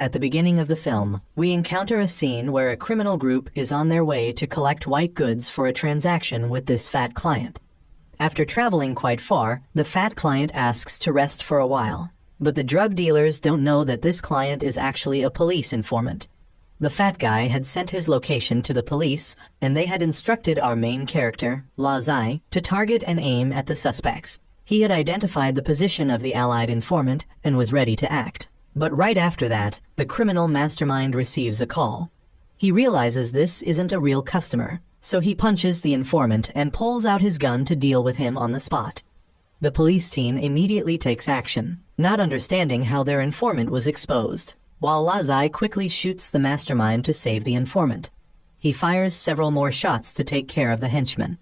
At the beginning of the film, we encounter a scene where a criminal group is on their way to collect white goods for a transaction with this fat client. After traveling quite far, the fat client asks to rest for a while. But the drug dealers don't know that this client is actually a police informant. The fat guy had sent his location to the police, and they had instructed our main character, Lazai, to target and aim at the suspects. He had identified the position of the allied informant and was ready to act. But right after that, the criminal mastermind receives a call. He realizes this isn't a real customer, so he punches the informant and pulls out his gun to deal with him on the spot. The police team immediately takes action, not understanding how their informant was exposed, while Lazai quickly shoots the mastermind to save the informant. He fires several more shots to take care of the henchman.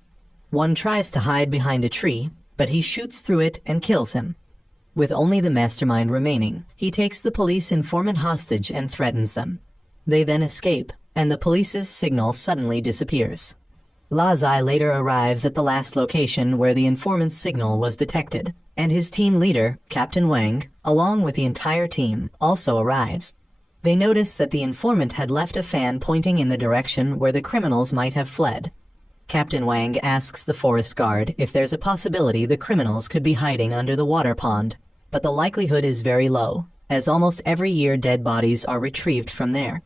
One tries to hide behind a tree, but he shoots through it and kills him. With only the mastermind remaining, he takes the police informant hostage and threatens them. They then escape, and the police's signal suddenly disappears. Lazai later arrives at the last location where the informant's signal was detected, and his team leader, Captain Wang, along with the entire team, also arrives. They notice that the informant had left a fan pointing in the direction where the criminals might have fled. Captain Wang asks the forest guard if there's a possibility the criminals could be hiding under the water pond, but the likelihood is very low, as almost every year dead bodies are retrieved from there.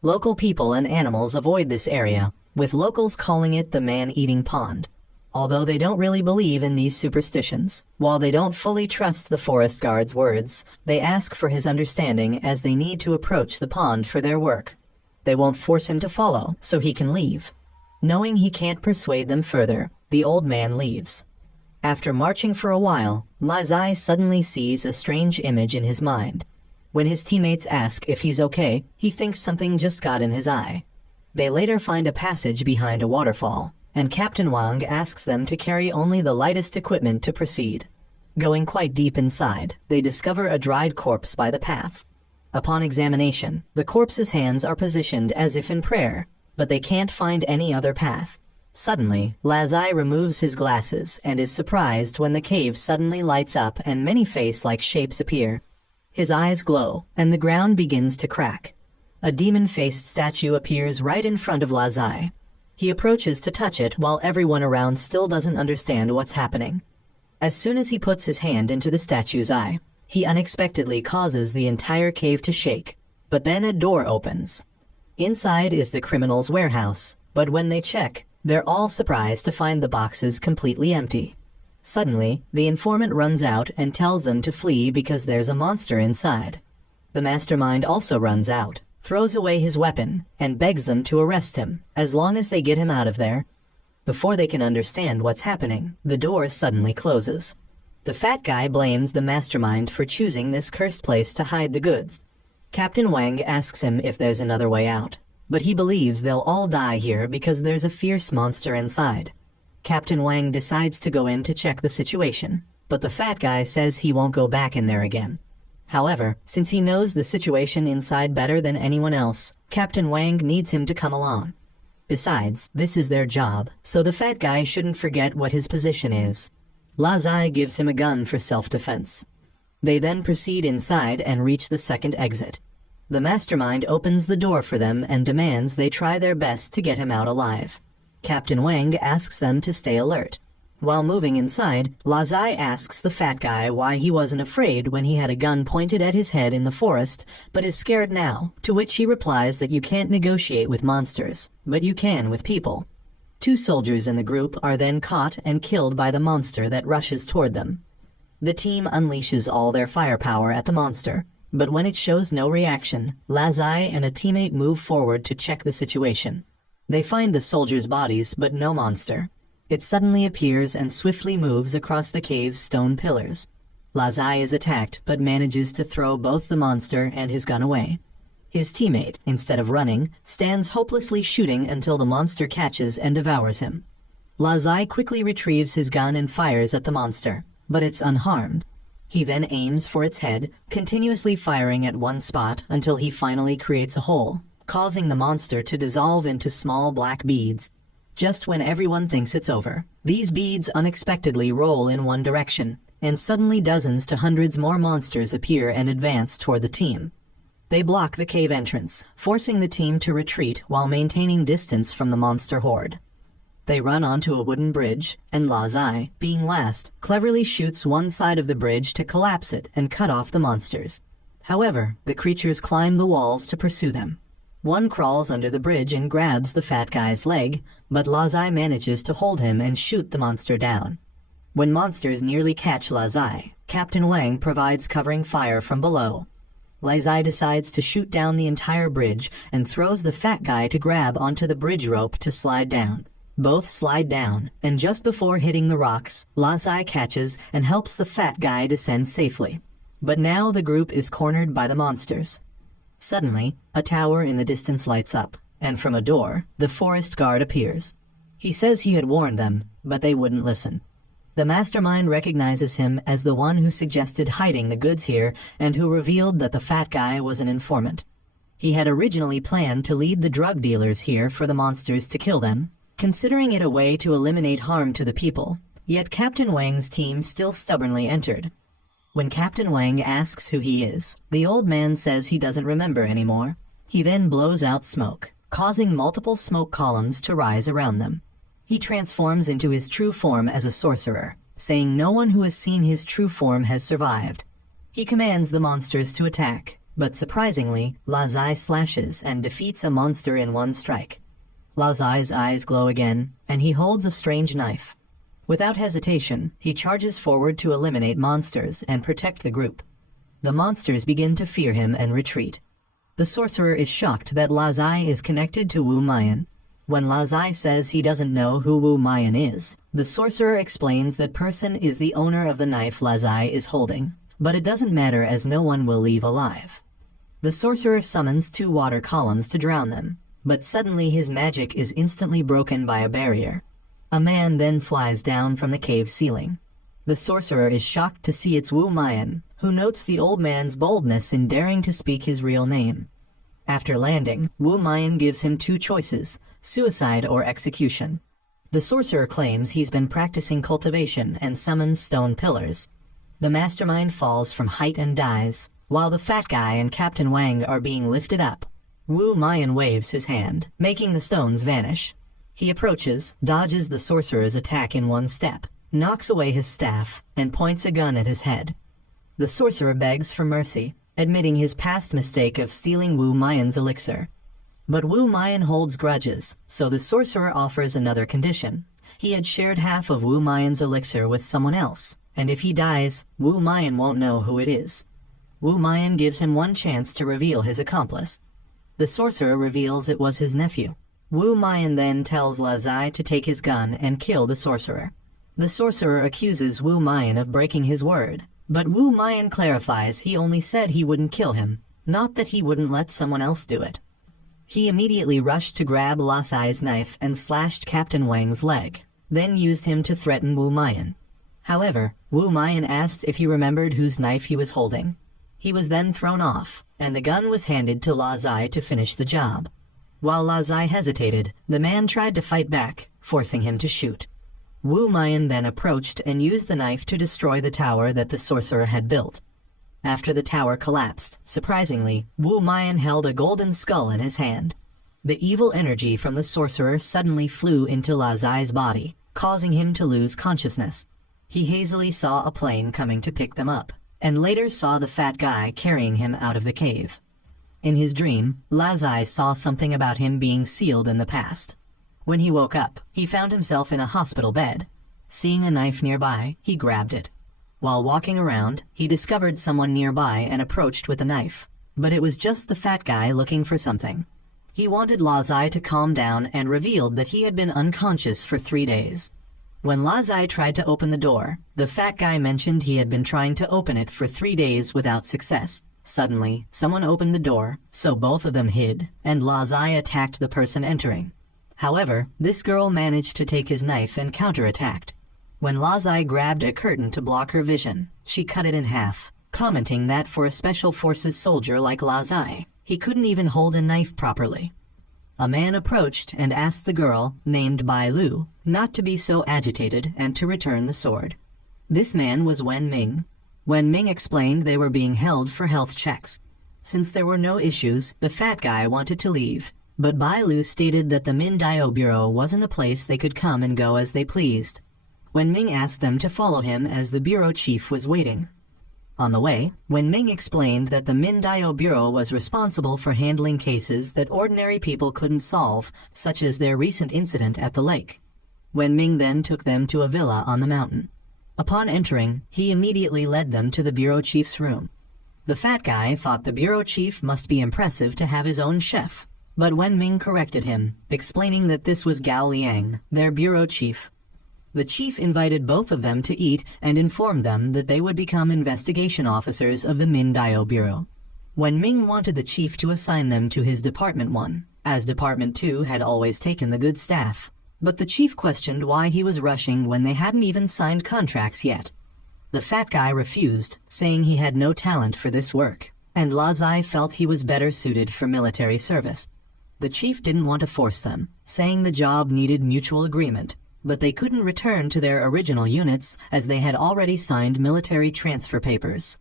Local people and animals avoid this area, with locals calling it the man-eating pond. Although they don't really believe in these superstitions, while they don't fully trust the forest guard's words, they ask for his understanding as they need to approach the pond for their work. They won't force him to follow, so he can leave. Knowing he can't persuade them further, the old man leaves. After marching for a while, Lazai suddenly sees a strange image in his mind. When his teammates ask if he's okay, he thinks something just got in his eye. They later find a passage behind a waterfall, and Captain Wang asks them to carry only the lightest equipment to proceed. Going quite deep inside, they discover a dried corpse by the path. Upon examination, the corpse's hands are positioned as if in prayer, but they can't find any other path. Suddenly, Lazai removes his glasses and is surprised when the cave suddenly lights up and many face-like shapes appear. His eyes glow, and the ground begins to crack. A demon-faced statue appears right in front of Lazai. He approaches to touch it while everyone around still doesn't understand what's happening. As soon as he puts his hand into the statue's eye, he unexpectedly causes the entire cave to shake, but then a door opens. Inside is the criminal's warehouse, but when they check, they're all surprised to find the boxes completely empty. Suddenly, the informant runs out and tells them to flee because there's a monster inside. The mastermind also runs out, throws away his weapon, and begs them to arrest him, as long as they get him out of there. Before they can understand what's happening, the door suddenly closes. The fat guy blames the mastermind for choosing this cursed place to hide the goods. Captain Wang asks him if there's another way out, but he believes they'll all die here because there's a fierce monster inside. Captain Wang decides to go in to check the situation, but the fat guy says he won't go back in there again. However, since he knows the situation inside better than anyone else, Captain Wang needs him to come along. Besides, this is their job, so the fat guy shouldn't forget what his position is. Lazai gives him a gun for self-defense. They then proceed inside and reach the second exit. The mastermind opens the door for them and demands they try their best to get him out alive. Captain Wang asks them to stay alert. While moving inside, Lazai asks the fat guy why he wasn't afraid when he had a gun pointed at his head in the forest, but is scared now, to which he replies that you can't negotiate with monsters, but you can with people. 2 soldiers in the group are then caught and killed by the monster that rushes toward them. The team unleashes all their firepower at the monster, but when it shows no reaction, Lazai and a teammate move forward to check the situation. They find the soldiers' bodies, but no monster. It suddenly appears and swiftly moves across the cave's stone pillars. Lazai is attacked, but manages to throw both the monster and his gun away. His teammate, instead of running, stands hopelessly shooting until the monster catches and devours him. Lazai quickly retrieves his gun and fires at the monster, but it's unharmed. He then aims for its head, continuously firing at one spot until he finally creates a hole, causing the monster to dissolve into small black beads. Just when everyone thinks it's over, these beads unexpectedly roll in one direction, and suddenly dozens to hundreds more monsters appear and advance toward the team. They block the cave entrance, forcing the team to retreat while maintaining distance from the monster horde. They run onto a wooden bridge, and Lazai, being last, cleverly shoots one side of the bridge to collapse it and cut off the monsters. However, the creatures climb the walls to pursue them. One crawls under the bridge and grabs the fat guy's leg, but Lazai manages to hold him and shoot the monster down. When monsters nearly catch Lazai, Captain Wang provides covering fire from below. Lazai decides to shoot down the entire bridge and throws the fat guy to grab onto the bridge rope to slide down. Both slide down, and just before hitting the rocks, Lazai catches and helps the fat guy descend safely. But now the group is cornered by the monsters. Suddenly, a tower in the distance lights up, and from a door, the forest guard appears. He says he had warned them, but they wouldn't listen. The mastermind recognizes him as the one who suggested hiding the goods here and who revealed that the fat guy was an informant. He had originally planned to lead the drug dealers here for the monsters to kill them, considering it a way to eliminate harm to the people, yet Captain Wang's team still stubbornly entered. When Captain Wang asks who he is, the old man says he doesn't remember anymore. He then blows out smoke, causing multiple smoke columns to rise around them. He transforms into his true form as a sorcerer, saying no one who has seen his true form has survived. He commands the monsters to attack, but surprisingly, Lazai slashes and defeats a monster in one strike. Lazai's eyes glow again, and he holds a strange knife. Without hesitation, he charges forward to eliminate monsters and protect the group. The monsters begin to fear him and retreat. The sorcerer is shocked that Lazai is connected to Wu Mayan. When Lazai says he doesn't know who Wu Mayan is, the sorcerer explains that person is the owner of the knife Lazai is holding, but it doesn't matter as no one will leave alive. The sorcerer summons 2 water columns to drown them, but suddenly his magic is instantly broken by a barrier. A man then flies down from the cave ceiling. The sorcerer is shocked to see it's Wu Mayan, who notes the old man's boldness in daring to speak his real name. After landing, Wu Mayan gives him 2 choices, suicide or execution. The sorcerer claims he's been practicing cultivation and summons stone pillars. The mastermind falls from height and dies, while the fat guy and Captain Wang are being lifted up. Wu Mayan waves his hand, making the stones vanish. He approaches, dodges the sorcerer's attack in one step, knocks away his staff, and points a gun at his head. The sorcerer begs for mercy, admitting his past mistake of stealing Wu Mayan's elixir. But Wu Mayan holds grudges, so the sorcerer offers another condition. He had shared half of Wu Mayan's elixir with someone else, and if he dies, Wu Mayan won't know who it is. Wu Mayan gives him one chance to reveal his accomplice. The sorcerer reveals it was his nephew. Wu Mayan then tells Lazai to take his gun and kill the sorcerer. The sorcerer accuses Wu Mayan of breaking his word, but Wu Mayan clarifies he only said he wouldn't kill him, not that he wouldn't let someone else do it. He immediately rushed to grab Lazai's knife and slashed Captain Wang's leg, then used him to threaten Wu Mayan. However, Wu Mayan asked if he remembered whose knife he was holding. He was then thrown off, and the gun was handed to Lazai to finish the job. While Lazai hesitated, the man tried to fight back, forcing him to shoot. Wu Mayan then approached and used the knife to destroy the tower that the sorcerer had built. After the tower collapsed, surprisingly, Wu Mayan held a golden skull in his hand. The evil energy from the sorcerer suddenly flew into Lazai's body, causing him to lose consciousness. He hazily saw a plane coming to pick them up, and later saw the fat guy carrying him out of the cave. In his dream, Lazai saw something about him being sealed in the past. When he woke up, he found himself in a hospital bed. Seeing a knife nearby, he grabbed it. While walking around, he discovered someone nearby and approached with a knife, but it was just the fat guy looking for something. He wanted Lazai to calm down and revealed that he had been unconscious for 3 days. When Lazai tried to open the door, the fat guy mentioned he had been trying to open it for 3 days without success. Suddenly, someone opened the door, so both of them hid, and Lazai attacked the person entering. However, this girl managed to take his knife and counterattacked. When Lazai grabbed a curtain to block her vision, she cut it in half, commenting that for a special forces soldier like Lazai, he couldn't even hold a knife properly. A man approached and asked the girl, named Bai Lu, not to be so agitated and to return the sword. This man was Wen Ming. Wen Ming explained they were being held for health checks. Since there were no issues, the fat guy wanted to leave, but Bai Lu stated that the M Dio Bureau wasn't a place they could come and go as they pleased. Wen Ming asked them to follow him as the bureau chief was waiting. On the way, Wen Ming explained that the M Dio Bureau was responsible for handling cases that ordinary people couldn't solve, such as their recent incident at the lake. Wen Ming then took them to a villa on the mountain. Upon entering, he immediately led them to the bureau chief's room. The fat guy thought the bureau chief must be impressive to have his own chef, but Wen Ming corrected him, explaining that this was Gao Liang, their bureau chief. The chief invited both of them to eat and informed them that they would become investigation officers of the M Dio Bureau. Wen Ming wanted the chief to assign them to his Department 1, as Department 2 had always taken the good staff. But the chief questioned why he was rushing when they hadn't even signed contracts yet. The fat guy refused, saying he had no talent for this work, and Lazai felt he was better suited for military service. The chief didn't want to force them, saying the job needed mutual agreement, but they couldn't return to their original units as they had already signed military transfer papers.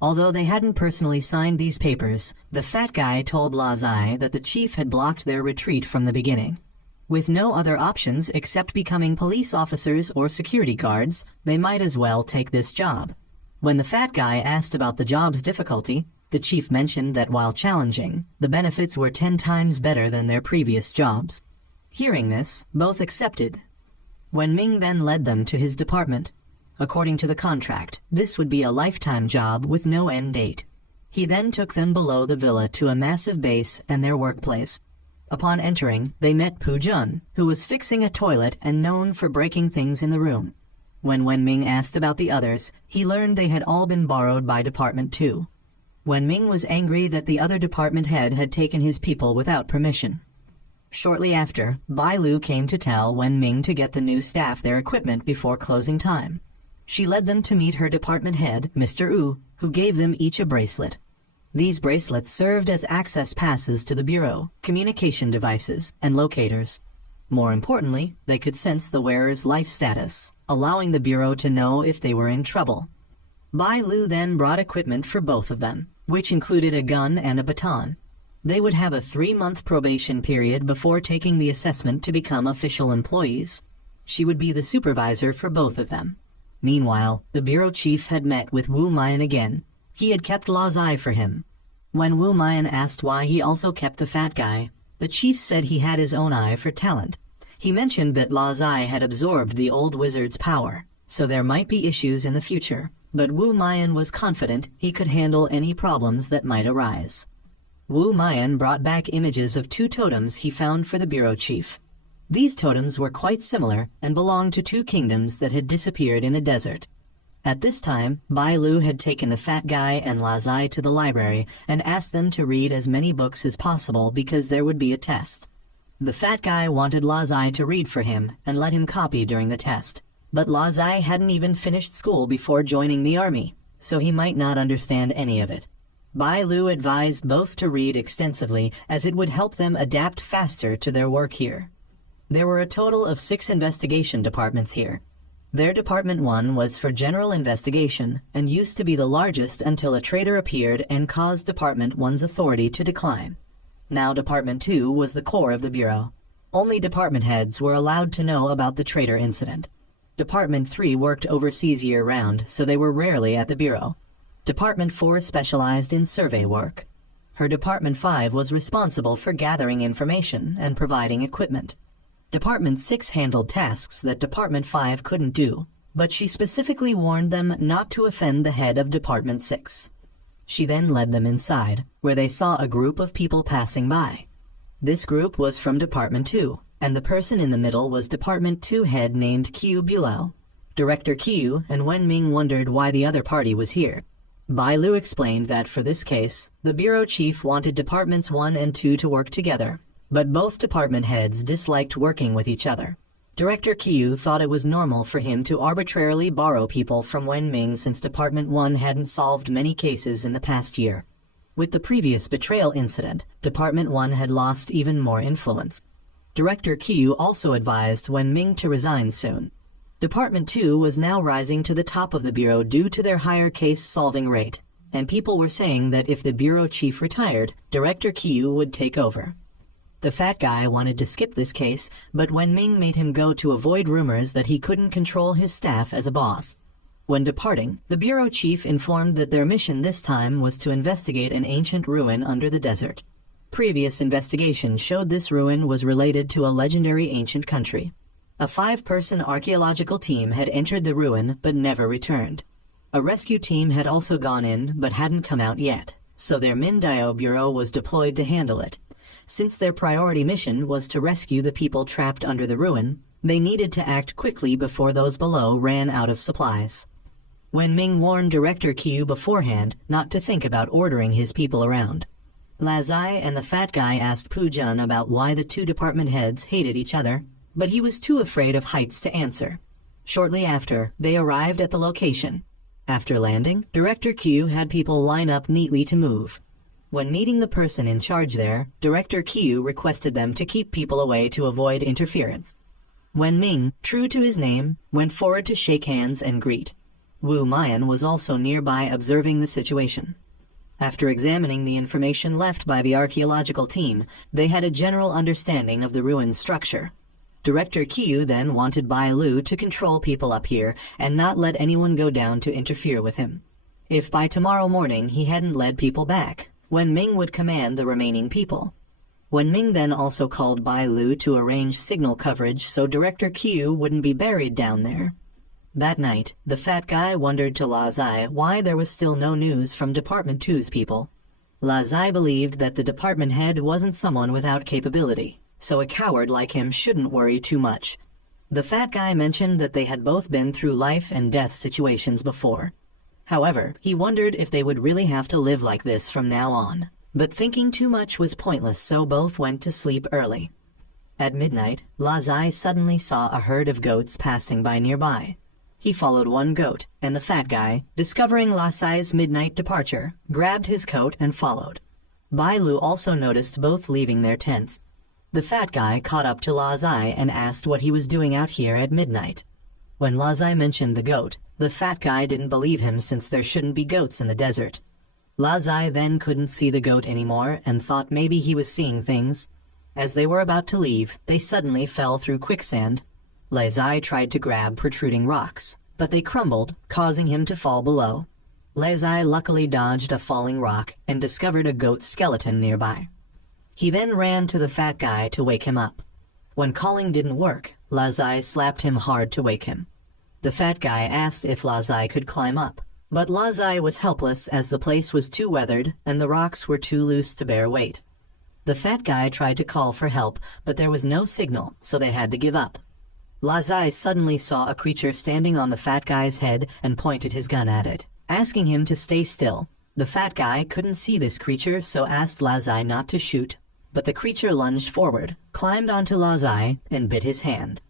Although they hadn't personally signed these papers, the fat guy told Lazai that the chief had blocked their retreat from the beginning. With no other options except becoming police officers or security guards, they might as well take this job. When the fat guy asked about the job's difficulty, the chief mentioned that while challenging, the benefits were 10 times better than their previous jobs. Hearing this, both accepted. Wen Ming then led them to his department. According to the contract, this would be a lifetime job with no end date. He then took them below the villa to a massive base and their workplace. Upon entering, they met Pu Jun, who was fixing a toilet and known for breaking things in the room. When Wen Ming asked about the others, he learned they had all been borrowed by Department 2. Wen Ming was angry that the other department head had taken his people without permission. Shortly after, Bai Lu came to tell Wen Ming to get the new staff their equipment before closing time. She led them to meet her department head, Mr. Wu, who gave them each a bracelet. These bracelets served as access passes to the bureau, communication devices, and locators. More importantly, they could sense the wearer's life status, allowing the bureau to know if they were in trouble. Bai Lu then brought equipment for both of them, which included a gun and a baton. They would have a 3-month probation period before taking the assessment to become official employees. She would be the supervisor for both of them. Meanwhile, the bureau chief had met with Wu Mian again. He had kept Law's eye for him. When Wu Mian asked why he also kept the fat guy, the chief said he had his own eye for talent. He mentioned that Law's eye had absorbed the old wizard's power, so there might be issues in the future, but Wu Mian was confident he could handle any problems that might arise. Wu Mian brought back images of 2 totems he found for the bureau chief. These totems were quite similar and belonged to 2 kingdoms that had disappeared in a desert. At this time, Bai Lu had taken the fat guy and Lazai to the library and asked them to read as many books as possible because there would be a test. The fat guy wanted Lazai to read for him and let him copy during the test, but Lazai hadn't even finished school before joining the army, so he might not understand any of it. Bai Lu advised both to read extensively as it would help them adapt faster to their work here. There were a total of 6 investigation departments here. Their Department 1 was for general investigation and used to be the largest until a traitor appeared and caused Department 1's authority to decline. Now Department 2 was the core of the Bureau. Only department heads were allowed to know about the traitor incident. Department 3 worked overseas year-round, so they were rarely at the Bureau. Department 4 specialized in survey work. Her Department 5 was responsible for gathering information and providing equipment. Department 6 handled tasks that Department 5 couldn't do, but she specifically warned them not to offend the head of Department 6. She then led them inside, where they saw a group of people passing by. This group was from Department 2, and the person in the middle was Department 2 head named Qiu Bulau. Director Qiu and Wen Ming wondered why the other party was here. Bai Lu explained that for this case, the bureau chief wanted Departments 1 and 2 to work together, but both department heads disliked working with each other. Director Qiu thought it was normal for him to arbitrarily borrow people from Wen Ming since Department 1 hadn't solved many cases in the past year. With the previous betrayal incident, Department 1 had lost even more influence. Director Qiu also advised Wen Ming to resign soon. Department 2 was now rising to the top of the Bureau due to their higher case-solving rate, and people were saying that if the bureau chief retired, Director Qiu would take over. The fat guy wanted to skip this case, but Wenming made him go to avoid rumors that he couldn't control his staff as a boss. When departing, the bureau chief informed that their mission this time was to investigate an ancient ruin under the desert. Previous investigation showed this ruin was related to a legendary ancient country. A 5-person archaeological team had entered the ruin but never returned. A rescue team had also gone in but hadn't come out yet, so their M Dio Bureau was deployed to handle it. Since their priority mission was to rescue the people trapped under the ruin, they needed to act quickly before those below ran out of supplies. Wenming warned Director Qiu beforehand not to think about ordering his people around. Lazai and the fat guy asked Pu Jun about why the two department heads hated each other, but he was too afraid of heights to answer. Shortly after, they arrived at the location. After landing, Director Qiu had people line up neatly to move. When meeting the person in charge there, Director Qiu requested them to keep people away to avoid interference. Wenming, true to his name, went forward to shake hands and greet. Wu Mian was also nearby observing the situation. After examining the information left by the archaeological team, they had a general understanding of the ruin's structure. Director Qiu then wanted Bai Lu to control people up here and not let anyone go down to interfere with him. If by tomorrow morning he hadn't led people back, Wenming would command the remaining people. Wenming then also called Bai Lu to arrange signal coverage so Director Qiu wouldn't be buried down there. That night, the fat guy wondered to Lazai why there was still no news from Department 2's people. Lazai believed that the department head wasn't someone without capability, so a coward like him shouldn't worry too much. The fat guy mentioned that they had both been through life and death situations before. However, he wondered if they would really have to live like this from now on. But thinking too much was pointless, so both went to sleep early. At midnight, Lazai suddenly saw a herd of goats passing by nearby. He followed one goat, and the fat guy, discovering Lazai's midnight departure, grabbed his coat and followed. Bai Lu also noticed both leaving their tents. The fat guy caught up to Lazai and asked what he was doing out here at midnight. When Lazai mentioned the goat, the fat guy didn't believe him since there shouldn't be goats in the desert. Lazai then couldn't see the goat anymore and thought maybe he was seeing things. As they were about to leave, they suddenly fell through quicksand. Lazai tried to grab protruding rocks, but they crumbled, causing him to fall below. Lazai luckily dodged a falling rock and discovered a goat's skeleton nearby. He then ran to the fat guy to wake him up. When calling didn't work, Lazai slapped him hard to wake him. The fat guy asked if Lazai could climb up, but Lazai was helpless as the place was too weathered and the rocks were too loose to bear weight. The fat guy tried to call for help, but there was no signal, so they had to give up. Lazai suddenly saw a creature standing on the fat guy's head and pointed his gun at it, asking him to stay still. The fat guy couldn't see this creature, so asked Lazai not to shoot, but the creature lunged forward, climbed onto Lazai, and bit his hand.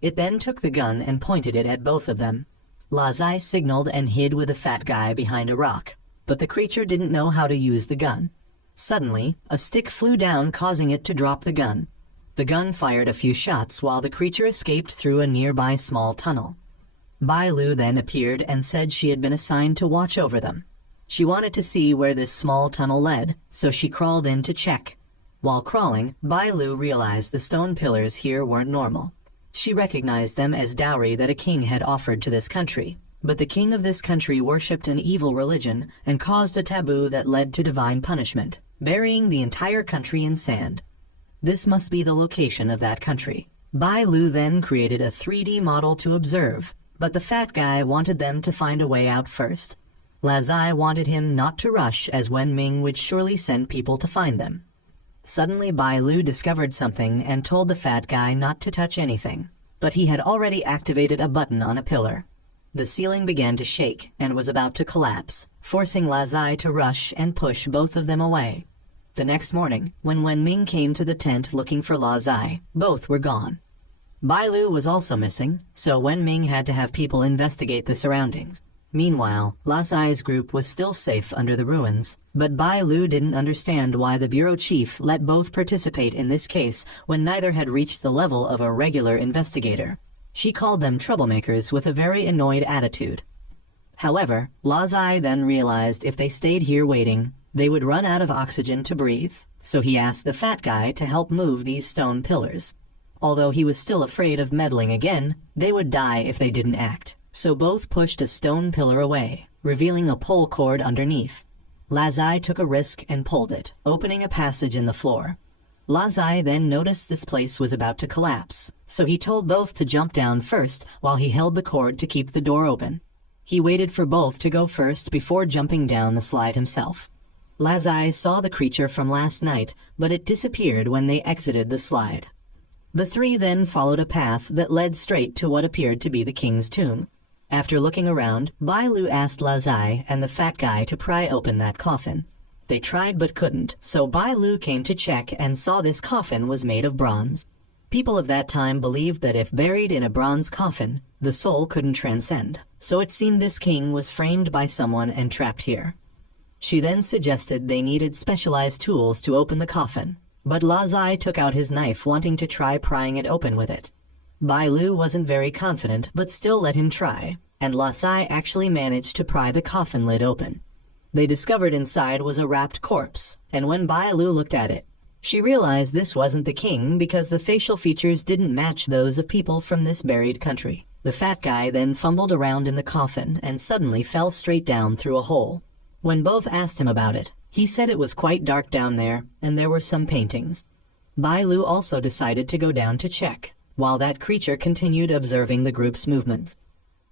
It then took the gun and pointed it at both of them. Lazai signaled and hid with the fat guy behind a rock, but the creature didn't know how to use the gun. Suddenly, a stick flew down, causing it to drop the gun. The gun fired a few shots while the creature escaped through a nearby small tunnel. Bai Lu then appeared and said she had been assigned to watch over them. She wanted to see where this small tunnel led, so she crawled in to check. While crawling, Bai Lu realized the stone pillars here weren't normal. She recognized them as dowry that a king had offered to this country, but the king of this country worshipped an evil religion and caused a taboo that led to divine punishment, burying the entire country in sand. This must be the location of that country. Bai Lu then created a 3D model to observe, but the fat guy wanted them to find a way out first. Lazai wanted him not to rush, as Wenming would surely send people to find them. Suddenly Bai Lu discovered something and told the fat guy not to touch anything, but he had already activated a button on a pillar. The ceiling began to shake and was about to collapse, forcing Lazai to rush and push both of them away. The next morning, when Wenming came to the tent looking for Lazai, both were gone. Bai Lu was also missing, so Wenming had to have people investigate the surroundings. Meanwhile, Lazai's group was still safe under the ruins, but Bai Lu didn't understand why the bureau chief let both participate in this case when neither had reached the level of a regular investigator. She called them troublemakers with a very annoyed attitude. However, Lazai then realized if they stayed here waiting, they would run out of oxygen to breathe, so he asked the fat guy to help move these stone pillars. Although he was still afraid of meddling again, they would die if they didn't act, so both pushed a stone pillar away, revealing a pole cord underneath. Lazai took a risk and pulled it, opening a passage in the floor. Lazai then noticed this place was about to collapse, so he told both to jump down first while he held the cord to keep the door open. He waited for both to go first before jumping down the slide himself. Lazai saw the creature from last night, but it disappeared when they exited the slide. The three then followed a path that led straight to what appeared to be the king's tomb. After looking around, Bailu asked Lazai and the fat guy to pry open that coffin. They tried but couldn't, so Bailu came to check and saw this coffin was made of bronze. People of that time believed that if buried in a bronze coffin, the soul couldn't transcend, so it seemed this king was framed by someone and trapped here. She then suggested they needed specialized tools to open the coffin, but Lazai took out his knife wanting to try prying it open with it. Bailu wasn't very confident but still let him try, and Lazai actually managed to pry the coffin lid open. They discovered inside was a wrapped corpse, and when Bailu looked at it, she realized this wasn't the king because the facial features didn't match those of people from this buried country. The fat guy then fumbled around in the coffin and suddenly fell straight down through a hole. When both asked him about it, he said it was quite dark down there and there were some paintings. Bailu also decided to go down to check, while that creature continued observing the group's movements.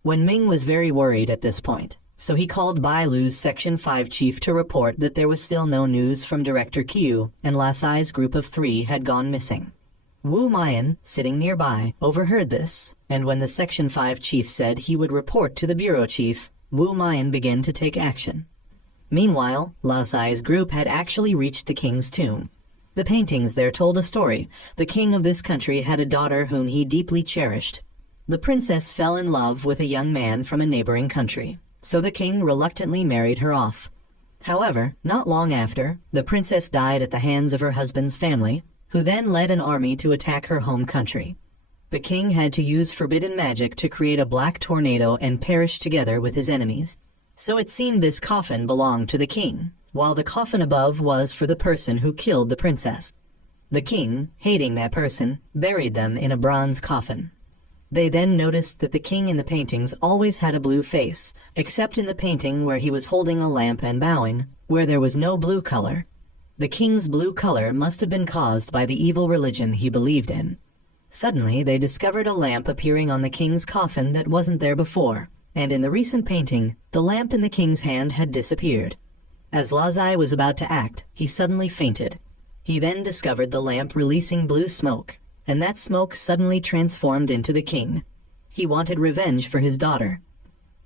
When Ming was very worried at this point, so he called Bailu's Section 5 chief to report that there was still no news from Director Qiu and Lasai's group of 3 had gone missing. Wu Mayan, sitting nearby, overheard this, and when the Section 5 chief said he would report to the bureau chief, Wu Mayan began to take action. Meanwhile, Lasai's group had actually reached the king's tomb. The paintings there told a story. The king of this country had a daughter whom he deeply cherished. The princess fell in love with a young man from a neighboring country, so the king reluctantly married her off. However, not long after, the princess died at the hands of her husband's family, who then led an army to attack her home country. The king had to use forbidden magic to create a black tornado and perish together with his enemies. So it seemed this coffin belonged to the king, while the coffin above was for the person who killed the princess. The king, hating that person, buried them in a bronze coffin. They then noticed that the king in the paintings always had a blue face, except in the painting where he was holding a lamp and bowing, where there was no blue color. The king's blue color must have been caused by the evil religion he believed in. Suddenly, they discovered a lamp appearing on the king's coffin that wasn't there before, and in the recent painting, the lamp in the king's hand had disappeared. As Lazai was about to act, he suddenly fainted. He then discovered the lamp releasing blue smoke, and that smoke suddenly transformed into the king. He wanted revenge for his daughter.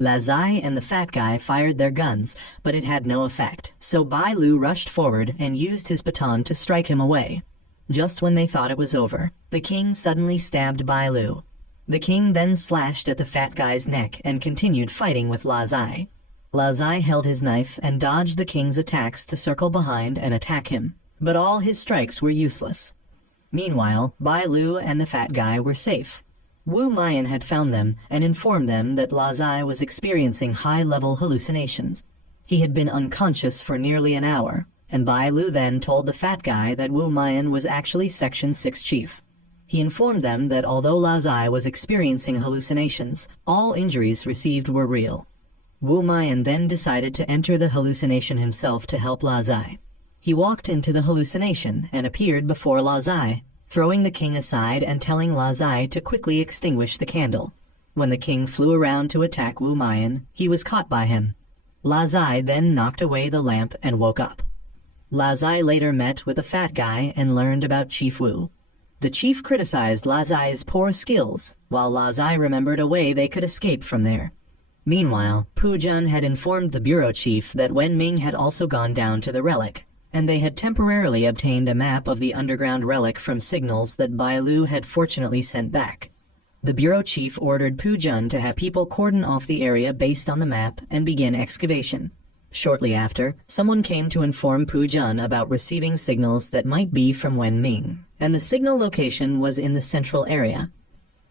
Lazai and the fat guy fired their guns, but it had no effect, so Bailu rushed forward and used his baton to strike him away. Just when they thought it was over, the king suddenly stabbed Bailu. The king then slashed at the fat guy's neck and continued fighting with Lazai. Lazai held his knife and dodged the king's attacks to circle behind and attack him, but all his strikes were useless. Meanwhile, Bailu and the fat guy were safe. Wu Mayan had found them and informed them that Lazai was experiencing high-level hallucinations. He had been unconscious for nearly an hour, and Bailu then told the fat guy that Wu Mayan was actually Section 6 chief. He informed them that although Lazai was experiencing hallucinations, all injuries received were real. Wu Mayan then decided to enter the hallucination himself to help Lazai. He walked into the hallucination and appeared before Lazai, throwing the king aside and telling Lazai to quickly extinguish the candle. When the king flew around to attack Wu Mayan, he was caught by him. Lazai then knocked away the lamp and woke up. Lazai later met with the fat guy and learned about Chief Wu. The chief criticized Lazai's poor skills, while Lazai remembered a way they could escape from there. Meanwhile, Pu Jun had informed the bureau chief that Wen Ming had also gone down to the relic, and they had temporarily obtained a map of the underground relic from signals that Bailu had fortunately sent back. The bureau chief ordered Pu Jun to have people cordon off the area based on the map and begin excavation. Shortly after, someone came to inform Pu Jun about receiving signals that might be from Wen Ming, and the signal location was in the central area.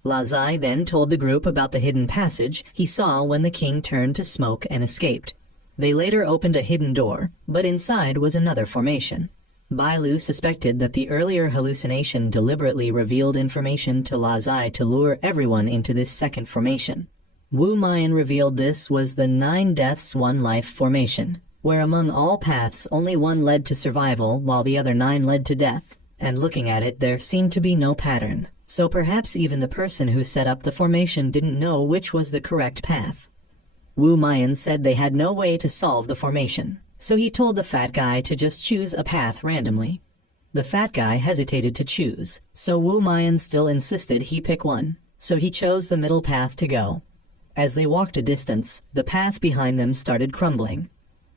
Lazai then told the group about the hidden passage he saw when the king turned to smoke and escaped. They later opened a hidden door, but inside was another formation. Bailu suspected that the earlier hallucination deliberately revealed information to Lazai to lure everyone into this second formation. Wu Mayan revealed this was the 9 deaths 1 life formation, where among all paths only one led to survival while the other 9 led to death, and looking at it there seemed to be no pattern, so perhaps even the person who set up the formation didn't know which was the correct path. Wu Mayan said they had no way to solve the formation, so he told the fat guy to just choose a path randomly. The fat guy hesitated to choose, so Wu Mayan still insisted he pick one, so he chose the middle path to go. As they walked a distance, the path behind them started crumbling.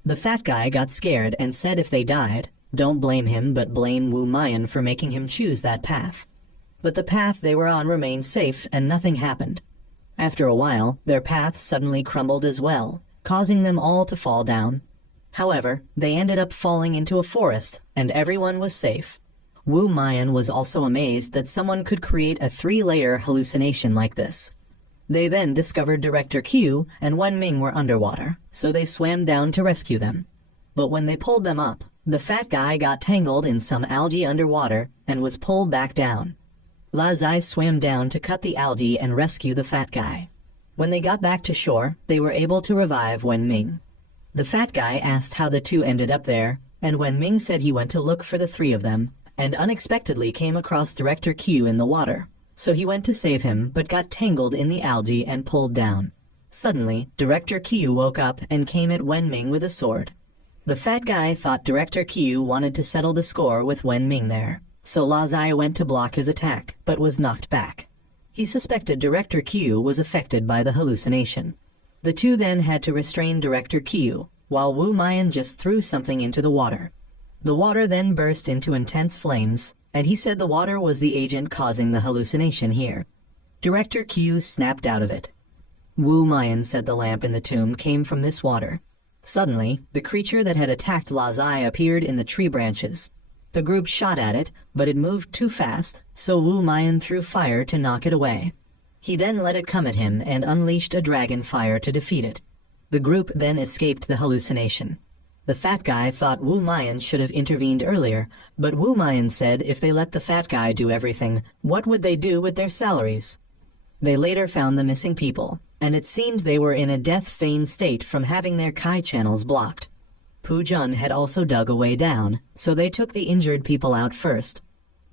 The fat guy got scared and said if they died, don't blame him but blame Wu Mayan for making him choose that path. But the path they were on remained safe and nothing happened. After a while, their path suddenly crumbled as well, causing them all to fall down. However, they ended up falling into a forest, and everyone was safe. Wu Mayan was also amazed that someone could create a 3-layer hallucination like this. They then discovered Director Q and Wen Ming were underwater, so they swam down to rescue them. But when they pulled them up, the fat guy got tangled in some algae underwater and was pulled back down. Lazai swam down to cut the algae and rescue the fat guy. When they got back to shore, they were able to revive Wen Ming. The fat guy asked how the 2 ended up there, and Wen Ming said he went to look for the 3 of them, and unexpectedly came across Director Q in the water. So he went to save him, but got tangled in the algae and pulled down. Suddenly, Director Q woke up and came at Wen Ming with a sword. The fat guy thought Director Q wanted to settle the score with Wen Ming there, so Lazai went to block his attack, but was knocked back. He suspected Director Q was affected by the hallucination. The 2 then had to restrain Director Q, while Wu Mayan just threw something into the water. The water then burst into intense flames, and he said the water was the agent causing the hallucination here. Director Q snapped out of it. Wu Mayan said the lamp in the tomb came from this water. Suddenly, the creature that had attacked Lazai appeared in the tree branches. The group shot at it, but it moved too fast, so Wu Mayan threw fire to knock it away. He then let it come at him and unleashed a dragon fire to defeat it. The group then escaped the hallucination. The fat guy thought Wu Mayan should have intervened earlier, but Wu Mayan said if they let the fat guy do everything, what would they do with their salaries? They later found the missing people, and it seemed they were in a death-feigned state from having their Kai channels blocked. Pu Jun had also dug a way down, so they took the injured people out first.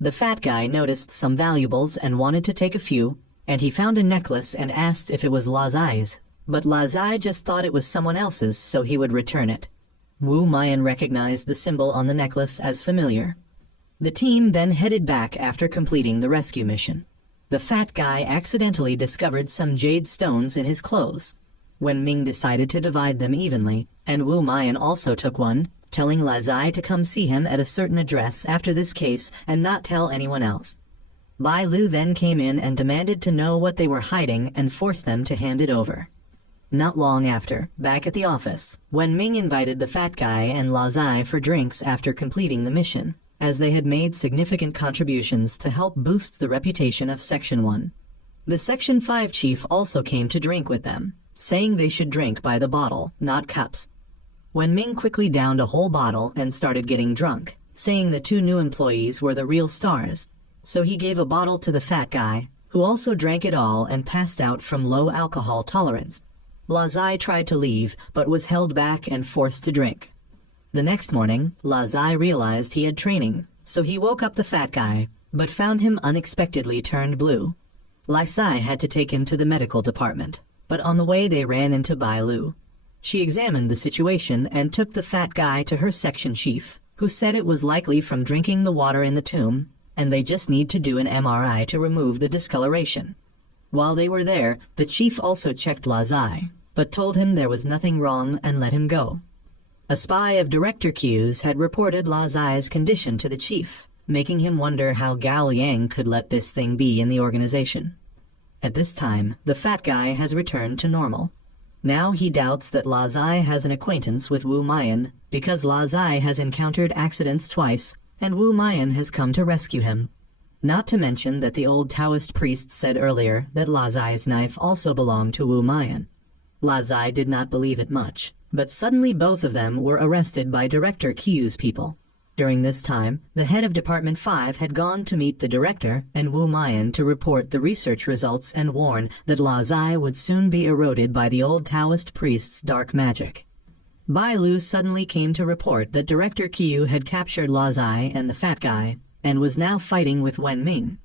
The fat guy noticed some valuables and wanted to take a few, and he found a necklace and asked if it was Lazai's, but Lazai just thought it was someone else's, so he would return it. Wu Mayan recognized the symbol on the necklace as familiar. The team then headed back after completing the rescue mission. The fat guy accidentally discovered some jade stones in his clothes. Wen Ming decided to divide them evenly, and Wu Mayan also took one, telling Lazai to come see him at a certain address after this case and not tell anyone else. Bai Lu then came in and demanded to know what they were hiding and forced them to hand it over. Not long after, back at the office, Wen Ming invited the fat guy and Lazai for drinks after completing the mission, as they had made significant contributions to help boost the reputation of Section 1. The Section 5 chief also came to drink with them, saying they should drink by the bottle, not cups. Wen Ming quickly downed a whole bottle and started getting drunk, saying the 2 new employees were the real stars. So he gave a bottle to the fat guy, who also drank it all and passed out from low alcohol tolerance. Lazai tried to leave, but was held back and forced to drink. The next morning, Lazai realized he had training, so he woke up the fat guy, but found him unexpectedly turned blue. Lazai had to take him to the medical department, but on the way they ran into Bai Lu. She examined the situation and took the fat guy to her section chief, who said it was likely from drinking the water in the tomb, and they just need to do an MRI to remove the discoloration. While they were there, the chief also checked Lazai, but told him there was nothing wrong and let him go. A spy of Director Q's had reported Lazai's condition to the chief, making him wonder how Gao Yang could let this thing be in the organization. At this time, the fat guy has returned to normal. Now he doubts that Lazai has an acquaintance with Wu Mayan, because Lazai has encountered accidents twice, and Wu Mayan has come to rescue him. Not to mention that the old Taoist priest said earlier that Lazai's knife also belonged to Wu Mayan. Lazai did not believe it much, but suddenly both of them were arrested by Director Qiu's people. During this time, the head of Department 5 had gone to meet the director and Wu Mayan to report the research results and warn that Lazai would soon be eroded by the old Taoist priest's dark magic. Bai Lu suddenly came to report that Director Qiu had captured Lazai and the fat guy, and was now fighting with Wen Ming.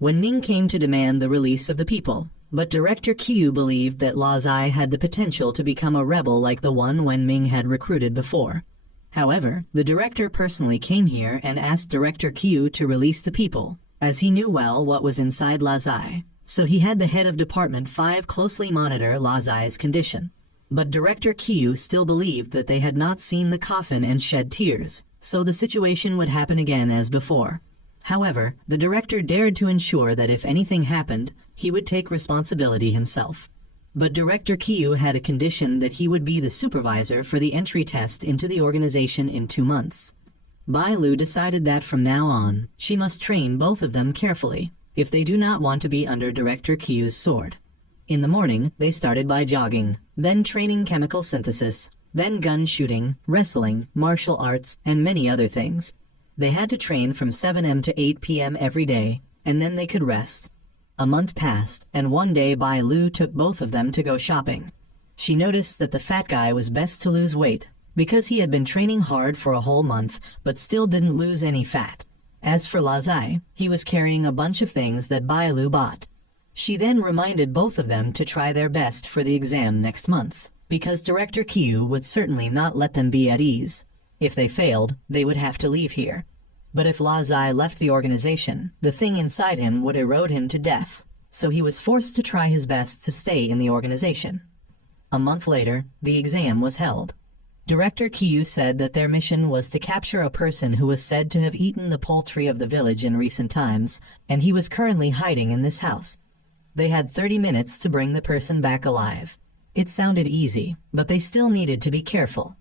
Wen Ming came to demand the release of the people, but Director Qiu believed that Lazai had the potential to become a rebel like the one Wen Ming had recruited before. However, the director personally came here and asked Director Qiu to release the people, as he knew well what was inside Lazai, so he had the head of Department 5 closely monitor Lazai's condition. But Director Qiu still believed that they had not seen the coffin and shed tears, so the situation would happen again as before. However, the director dared to ensure that if anything happened, he would take responsibility himself. But Director Qiu had a condition that he would be the supervisor for the entry test into the organization in 2 months. Bai Lu decided that from now on, she must train both of them carefully, if they do not want to be under Director Qiu's sword. In the morning, they started by jogging, then training chemical synthesis, then gun shooting, wrestling, martial arts, and many other things. They had to train from 7 a.m. to 8 p.m. every day, and then they could rest. A month passed, and one day Bai Lu took both of them to go shopping. She noticed that the fat guy was best to lose weight, because he had been training hard for a whole month, but still didn't lose any fat. As for Lazai, he was carrying a bunch of things that Bai Lu bought. She then reminded both of them to try their best for the exam next month, because Director Qiu would certainly not let them be at ease. If they failed, they would have to leave here. But if Lazai left the organization, the thing inside him would erode him to death, so he was forced to try his best to stay in the organization. A month later, the exam was held. Director Qiu said that their mission was to capture a person who was said to have eaten the poultry of the village in recent times, and he was currently hiding in this house. They had 30 minutes to bring the person back alive. It sounded easy, but they still needed to be careful.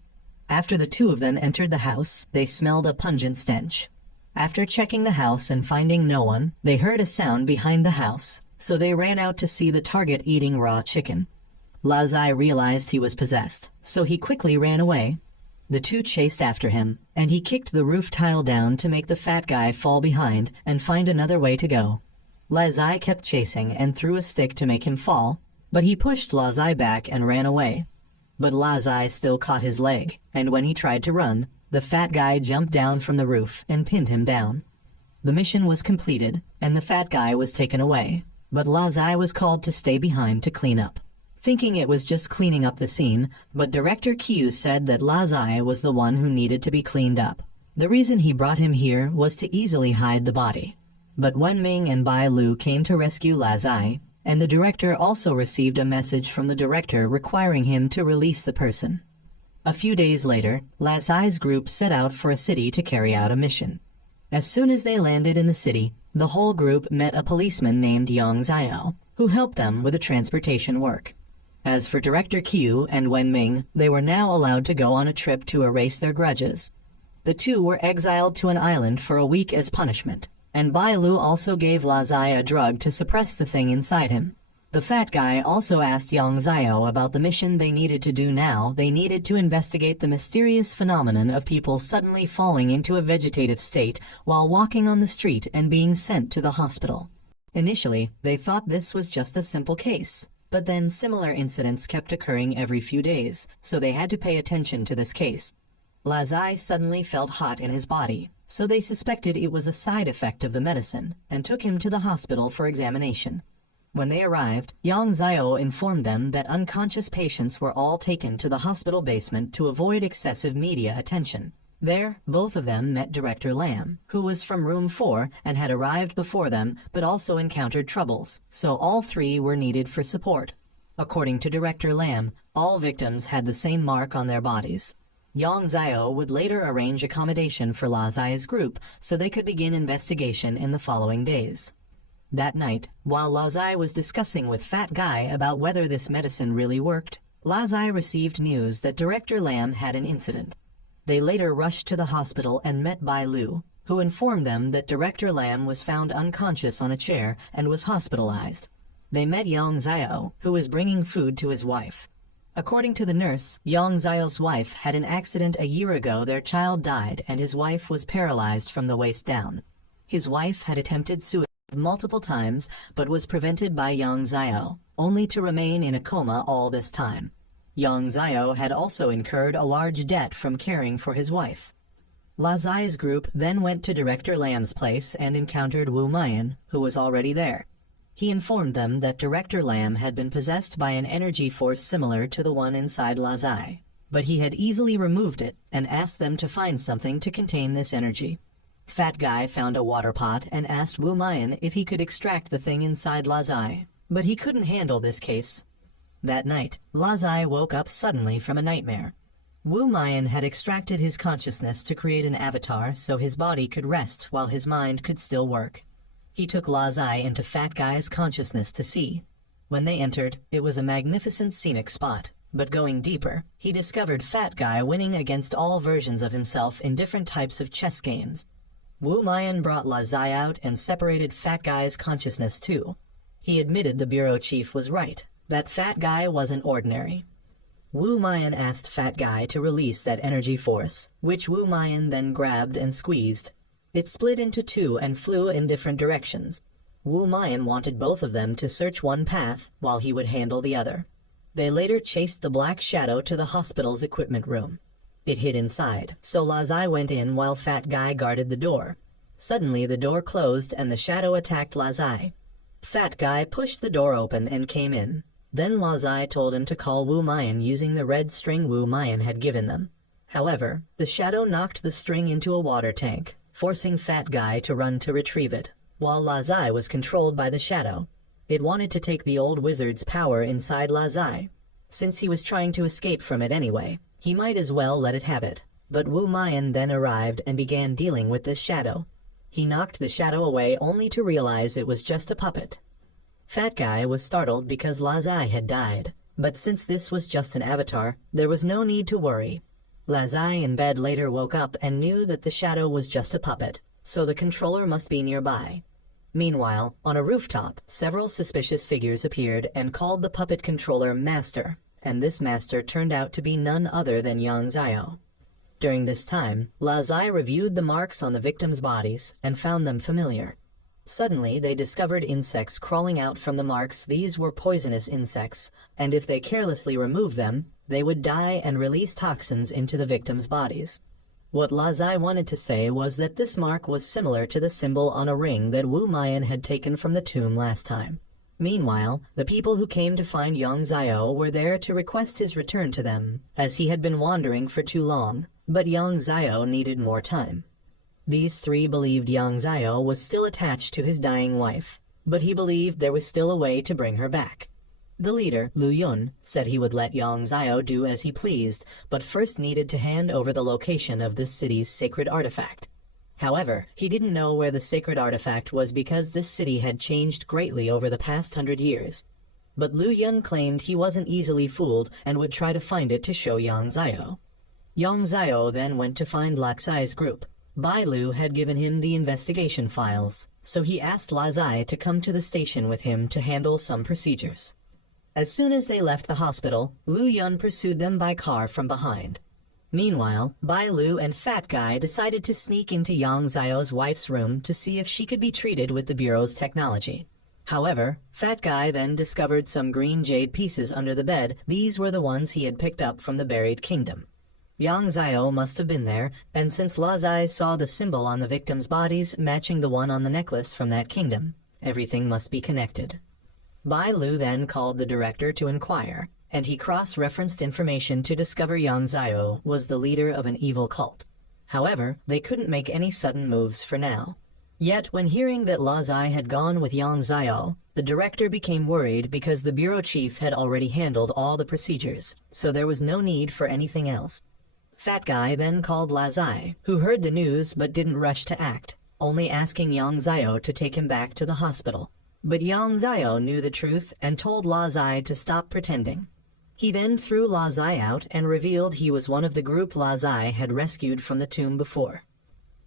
After the two of them entered the house, they smelled a pungent stench. After checking the house and finding no one, they heard a sound behind the house, so they ran out to see the target eating raw chicken. Lazai realized he was possessed, so he quickly ran away. The two chased after him, and he kicked the roof tile down to make the fat guy fall behind and find another way to go. Lazai kept chasing and threw a stick to make him fall, but he pushed Lazai back and ran away. But Lazai still caught his leg, and when he tried to run, the fat guy jumped down from the roof and pinned him down. The mission was completed, and the fat guy was taken away, but Lazai was called to stay behind to clean up. Thinking it was just cleaning up the scene, but Director Qiu said that Lazai was the one who needed to be cleaned up. The reason he brought him here was to easily hide the body. But Wen Ming and Bai Lu came to rescue Lazai, and the director also received a message from the director requiring him to release the person. A few days later, Lazai's group set out for a city to carry out a mission. As soon as they landed in the city, the whole group met a policeman named Yang Zhao, who helped them with the transportation work. As for Director Qiu and Wen Ming, they were now allowed to go on a trip to erase their grudges. The two were exiled to an island for a week as punishment, and Bai Lu also gave Lazai a drug to suppress the thing inside him. The fat guy also asked Yang Zhao about the mission they needed to do now. They needed to investigate the mysterious phenomenon of people suddenly falling into a vegetative state while walking on the street and being sent to the hospital. Initially, they thought this was just a simple case, but then similar incidents kept occurring every few days, so they had to pay attention to this case. Lazai suddenly felt hot in his body, so they suspected it was a side effect of the medicine and took him to the hospital for examination. When they arrived, Yang Zhao informed them that unconscious patients were all taken to the hospital basement to avoid excessive media attention. There, both of them met Director Lam, who was from room 4 and had arrived before them but also encountered troubles, so all three were needed for support. According to Director Lam, all victims had the same mark on their bodies. Yang Zhao would later arrange accommodation for Lazai's group so they could begin investigation in the following days. That night, while Lazai was discussing with Fat Guy about whether this medicine really worked, Lazai received news that Director Lam had an incident. They later rushed to the hospital and met Bai Lu, who informed them that Director Lam was found unconscious on a chair and was hospitalized. They met Yang Xiao, who was bringing food to his wife. According to the nurse, Yang Xiao's wife had an accident a year ago. Their child died and his wife was paralyzed from the waist down. His wife had attempted suicide multiple times but was prevented by Yang Xiao, only to remain in a coma all this time. Yang Xiao had also incurred a large debt from caring for his wife. Lazai's group then went to Director Lam's place and encountered Wu Mayan, who was already there. He informed them that Director Lam had been possessed by an energy force similar to the one inside Lazai, but he had easily removed it and asked them to find something to contain this energy. Fat Guy found a water pot and asked Wu Mayan if he could extract the thing inside Lazai, but he couldn't handle this case. That night, Lazai woke up suddenly from a nightmare. Wu Mayan had extracted his consciousness to create an avatar so his body could rest while his mind could still work. He took Lazai into Fat Guy's consciousness to see. When they entered, it was a magnificent scenic spot, but going deeper, he discovered Fat Guy winning against all versions of himself in different types of chess games. Wu Mayan brought Lazai out and separated Fat Guy's consciousness too. He admitted the bureau chief was right, that Fat Guy wasn't ordinary. Wu Mayan asked Fat Guy to release that energy force, which Wu Mayan then grabbed and squeezed. It split into two and flew in different directions. Wu Mayan wanted both of them to search one path while he would handle the other. They later chased the black shadow to the hospital's equipment room. It hid inside, so Lazai went in while Fat Guy guarded the door. Suddenly the door closed and the shadow attacked Lazai. Fat Guy pushed the door open and came in. Then Lazai told him to call Wu Mayan using the red string Wu Mayan had given them. However, the shadow knocked the string into a water tank, forcing Fat Guy to run to retrieve it, while Lazai was controlled by the shadow. It wanted to take the old wizard's power inside Lazai. Since he was trying to escape from it anyway, he might as well let it have it. But Wu Mayan then arrived and began dealing with this shadow. He knocked the shadow away only to realize it was just a puppet. Fat Guy was startled because Lazai had died, but since this was just an avatar, there was no need to worry. Lazai in bed later woke up and knew that the shadow was just a puppet, so the controller must be nearby. Meanwhile, on a rooftop, several suspicious figures appeared and called the puppet controller Master, and this master turned out to be none other than Yang Xiao. During this time, Lazai reviewed the marks on the victims' bodies and found them familiar. Suddenly, they discovered insects crawling out from the marks. These were poisonous insects, and if they carelessly removed them, they would die and release toxins into the victims' bodies. What Lazai wanted to say was that this mark was similar to the symbol on a ring that Wu Mayan had taken from the tomb last time. Meanwhile, the people who came to find Yang Xiao were there to request his return to them, as he had been wandering for too long, but Yang Xiao needed more time. These three believed Yang Xiao was still attached to his dying wife, but he believed there was still a way to bring her back. The leader, Lu Yun, said he would let Yang Xiao do as he pleased, but first needed to hand over the location of this city's sacred artifact. However, he didn't know where the sacred artifact was because this city had changed greatly over the past 100 years. But Lu Yun claimed he wasn't easily fooled and would try to find it to show Yang Xiao. Yang Xiao then went to find Laxai's group. Bai Lu had given him the investigation files, so he asked Lazai to come to the station with him to handle some procedures. As soon as they left the hospital, Lu Yun pursued them by car from behind. Meanwhile, Bai Lu and Fat Guy decided to sneak into Yang Xiao's wife's room to see if she could be treated with the Bureau's technology. However, Fat Guy then discovered some green jade pieces under the bed. These were the ones he had picked up from the buried kingdom. Yang Xiao must have been there, and since Lazai saw the symbol on the victims' bodies matching the one on the necklace from that kingdom, everything must be connected. Bai Lu then called the director to inquire, and he cross-referenced information to discover Yang Xiao was the leader of an evil cult. However, they couldn't make any sudden moves for now. Yet, when hearing that Lazai had gone with Yang Xiao, the director became worried because the bureau chief had already handled all the procedures, so there was no need for anything else. Fat Guy then called Lazai, who heard the news but didn't rush to act, only asking Yang Xiao to take him back to the hospital. But Yang Xiao knew the truth and told Lazai to stop pretending. He then threw Lazai out and revealed he was one of the group Lazai had rescued from the tomb before.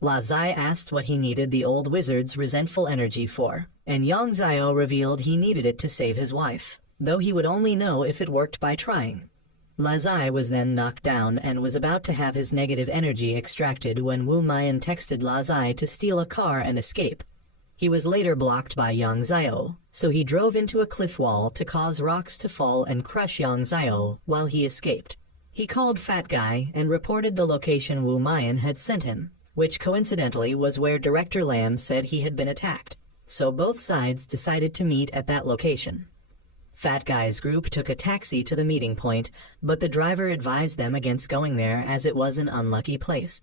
La Zai asked what he needed the old wizard's resentful energy for, and Yang Zio revealed he needed it to save his wife, though he would only know if it worked by trying. La Zai was then knocked down and was about to have his negative energy extracted when Wu Mayan texted La Zai to steal a car and escape. He was later blocked by Yang Zio, so he drove into a cliff wall to cause rocks to fall and crush Yang Zio while he escaped. He called Fat Guy and reported the location Wu Mayan had sent him, which coincidentally was where Director Lam said he had been attacked, so both sides decided to meet at that location. Fat Guy's group took a taxi to the meeting point, but the driver advised them against going there as it was an unlucky place.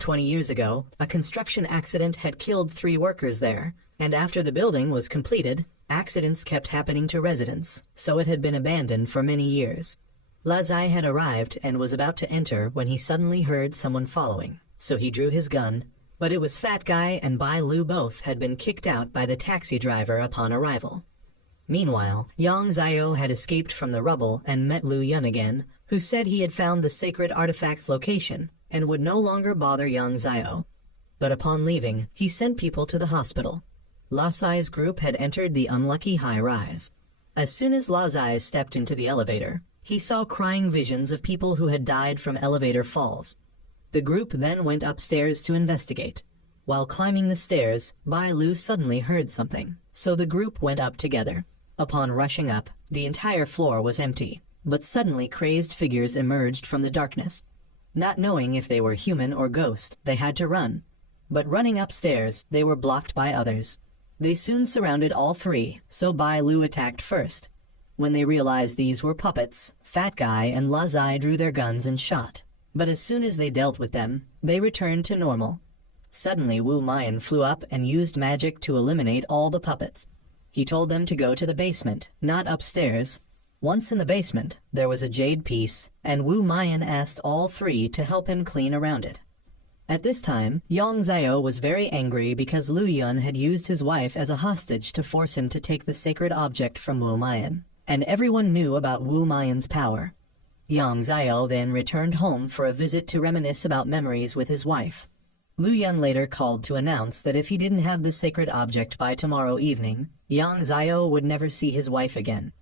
20 years ago, a construction accident had killed 3 workers there, and after the building was completed, accidents kept happening to residents, so it had been abandoned for many years. La Zai had arrived and was about to enter when he suddenly heard someone following, so he drew his gun, but it was Fat Guy and Bai Lu both had been kicked out by the taxi driver upon arrival. Meanwhile, Yang Zio had escaped from the rubble and met Lu Yun again, who said he had found the sacred artifact's location and would no longer bother Yang Zio. But upon leaving, he sent people to the hospital. La Zai's group had entered the unlucky high-rise. As soon as La Zai stepped into the elevator, he saw crying visions of people who had died from elevator falls. The group then went upstairs to investigate. While climbing the stairs, Bai Lu suddenly heard something, so the group went up together. Upon rushing up, the entire floor was empty, but suddenly crazed figures emerged from the darkness. Not knowing if they were human or ghost, they had to run. But running upstairs, they were blocked by others. They soon surrounded all 3, so Bai Lu attacked first. When they realized these were puppets, Fat Guy and La Zai drew their guns and shot. But as soon as they dealt with them, they returned to normal. Suddenly Wu Mayan flew up and used magic to eliminate all the puppets. He told them to go to the basement, not upstairs. Once in the basement, there was a jade piece, and Wu Mayan asked all 3 to help him clean around it. At this time, Yang Zio was very angry because Lu Yun had used his wife as a hostage to force him to take the sacred object from Wu Mayan, and everyone knew about Wu Mayan's power. Yang Zio then returned home for a visit to reminisce about memories with his wife. Lu Yun later called to announce that if he didn't have the sacred object by tomorrow evening, Yang Zio would never see his wife again.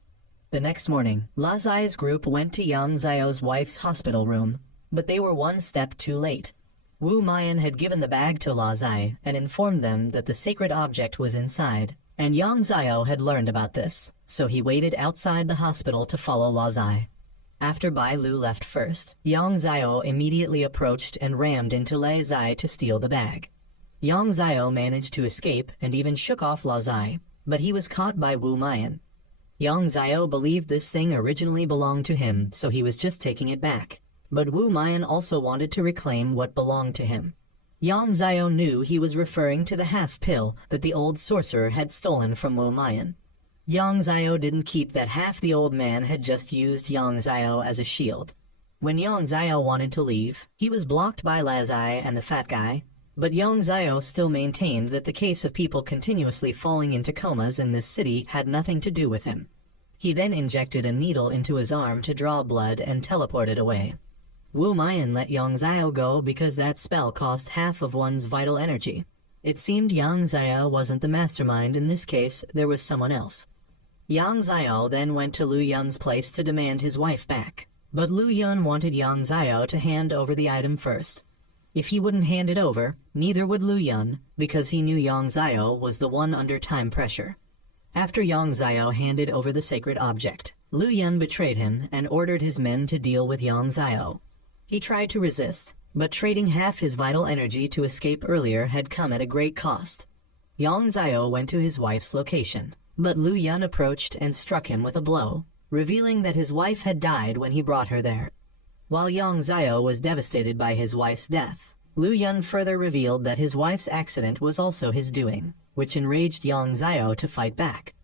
The next morning, La Zai's group went to Yang Zio's wife's hospital room, but they were one step too late. Wu Mayan had given the bag to La Zai and informed them that the sacred object was inside, and Yang Zio had learned about this, so he waited outside the hospital to follow La Zai. After Bai Lu left first, Yang Zio immediately approached and rammed into La Zai to steal the bag. Yang Zio managed to escape and even shook off La Zai, but he was caught by Wu Mayan. Yang Zio believed this thing originally belonged to him, so he was just taking it back. But Wu Mayan also wanted to reclaim what belonged to him. Yang Zio knew he was referring to the half-pill that the old sorcerer had stolen from Wu Mayan. Yang Zio didn't keep that half the old man had just used Yang Zio as a shield. When Yang Zio wanted to leave, he was blocked by La Zai and the Fat Guy, but Yang Zio still maintained that the case of people continuously falling into comas in this city had nothing to do with him. He then injected a needle into his arm to draw blood and teleported away. Wu Mayan let Yang Zio go because that spell cost half of one's vital energy. It seemed Yang Zio wasn't the mastermind in this case, there was someone else. Yang Zio then went to Lu Yun's place to demand his wife back, but Lu Yun wanted Yang Zio to hand over the item first. If he wouldn't hand it over, neither would Lu Yun, because he knew Yang Zio was the one under time pressure. After Yang Zio handed over the sacred object, Lu Yun betrayed him and ordered his men to deal with Yang Zio. He tried to resist, but trading half his vital energy to escape earlier had come at a great cost. Yang Zio went to his wife's location, but Lu Yun approached and struck him with a blow, revealing that his wife had died when he brought her there. While Yang Zio was devastated by his wife's death, Lu Yun further revealed that his wife's accident was also his doing, which enraged Yang Zio to fight back.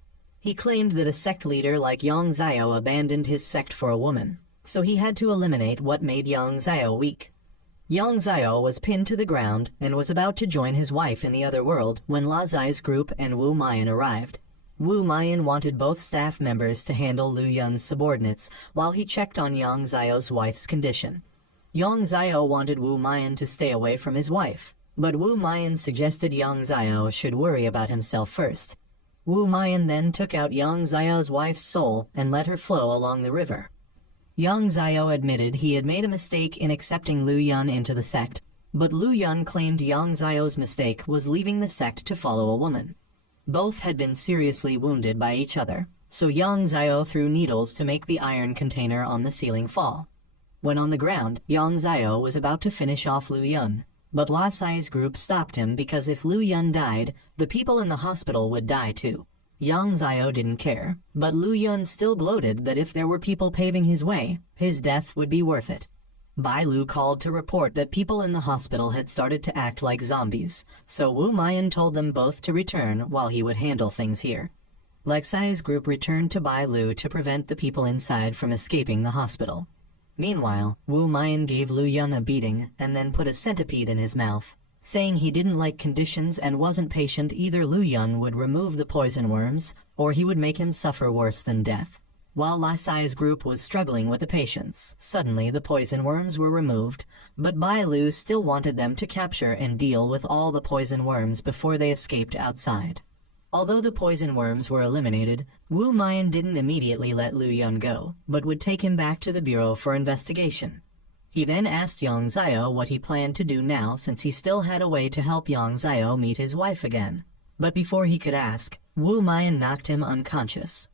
He claimed that a sect leader like Yang Zio abandoned his sect for a woman, so he had to eliminate what made Yang Zio weak. Yang Zio was pinned to the ground and was about to join his wife in the other world when La Zai's group and Wu Mayan arrived. Wu Mayan wanted both staff members to handle Lu Yun's subordinates while he checked on Yang Zio's wife's condition. Yang Zio wanted Wu Mayan to stay away from his wife, But Wu Mayan suggested Yang Xiao should worry about himself first. Wu Mayan then took out Yang Xiao's wife's soul and let her flow along the river. Yang Xiao admitted he had made a mistake in accepting Lu Yun into the sect, but Lu Yun claimed Yang Xiao's mistake was leaving the sect to follow a woman. Both had been seriously wounded by each other, so Yang Xiao threw needles to make the iron container on the ceiling fall. When on the ground, Yang Xiao was about to finish off Lu Yun, but La Sai's group stopped him because if Lu Yun died, the people in the hospital would die too. Yang Xiao didn't care, but Lu Yun still gloated that if there were people paving his way, his death would be worth it. Bai Lu called to report that people in the hospital had started to act like zombies, so Wu Mayan told them both to return while he would handle things here. Lexai's group returned to Bai Lu to prevent the people inside from escaping the hospital. Meanwhile, Wu Mayan gave Lu Yun a beating and then put a centipede in his mouth. Saying he didn't like conditions and wasn't patient, either Lu Yun would remove the poison worms, or he would make him suffer worse than death. While La Sai's group was struggling with the patients, suddenly the poison worms were removed, but Bai Lu still wanted them to capture and deal with all the poison worms before they escaped outside. Although the poison worms were eliminated, Wu Mayan didn't immediately let Lu Yun go, but would take him back to the Bureau for investigation. He then asked Yang Xiao what he planned to do now since he still had a way to help Yang Xiao meet his wife again. But before he could ask, Wu Mayan knocked him unconscious.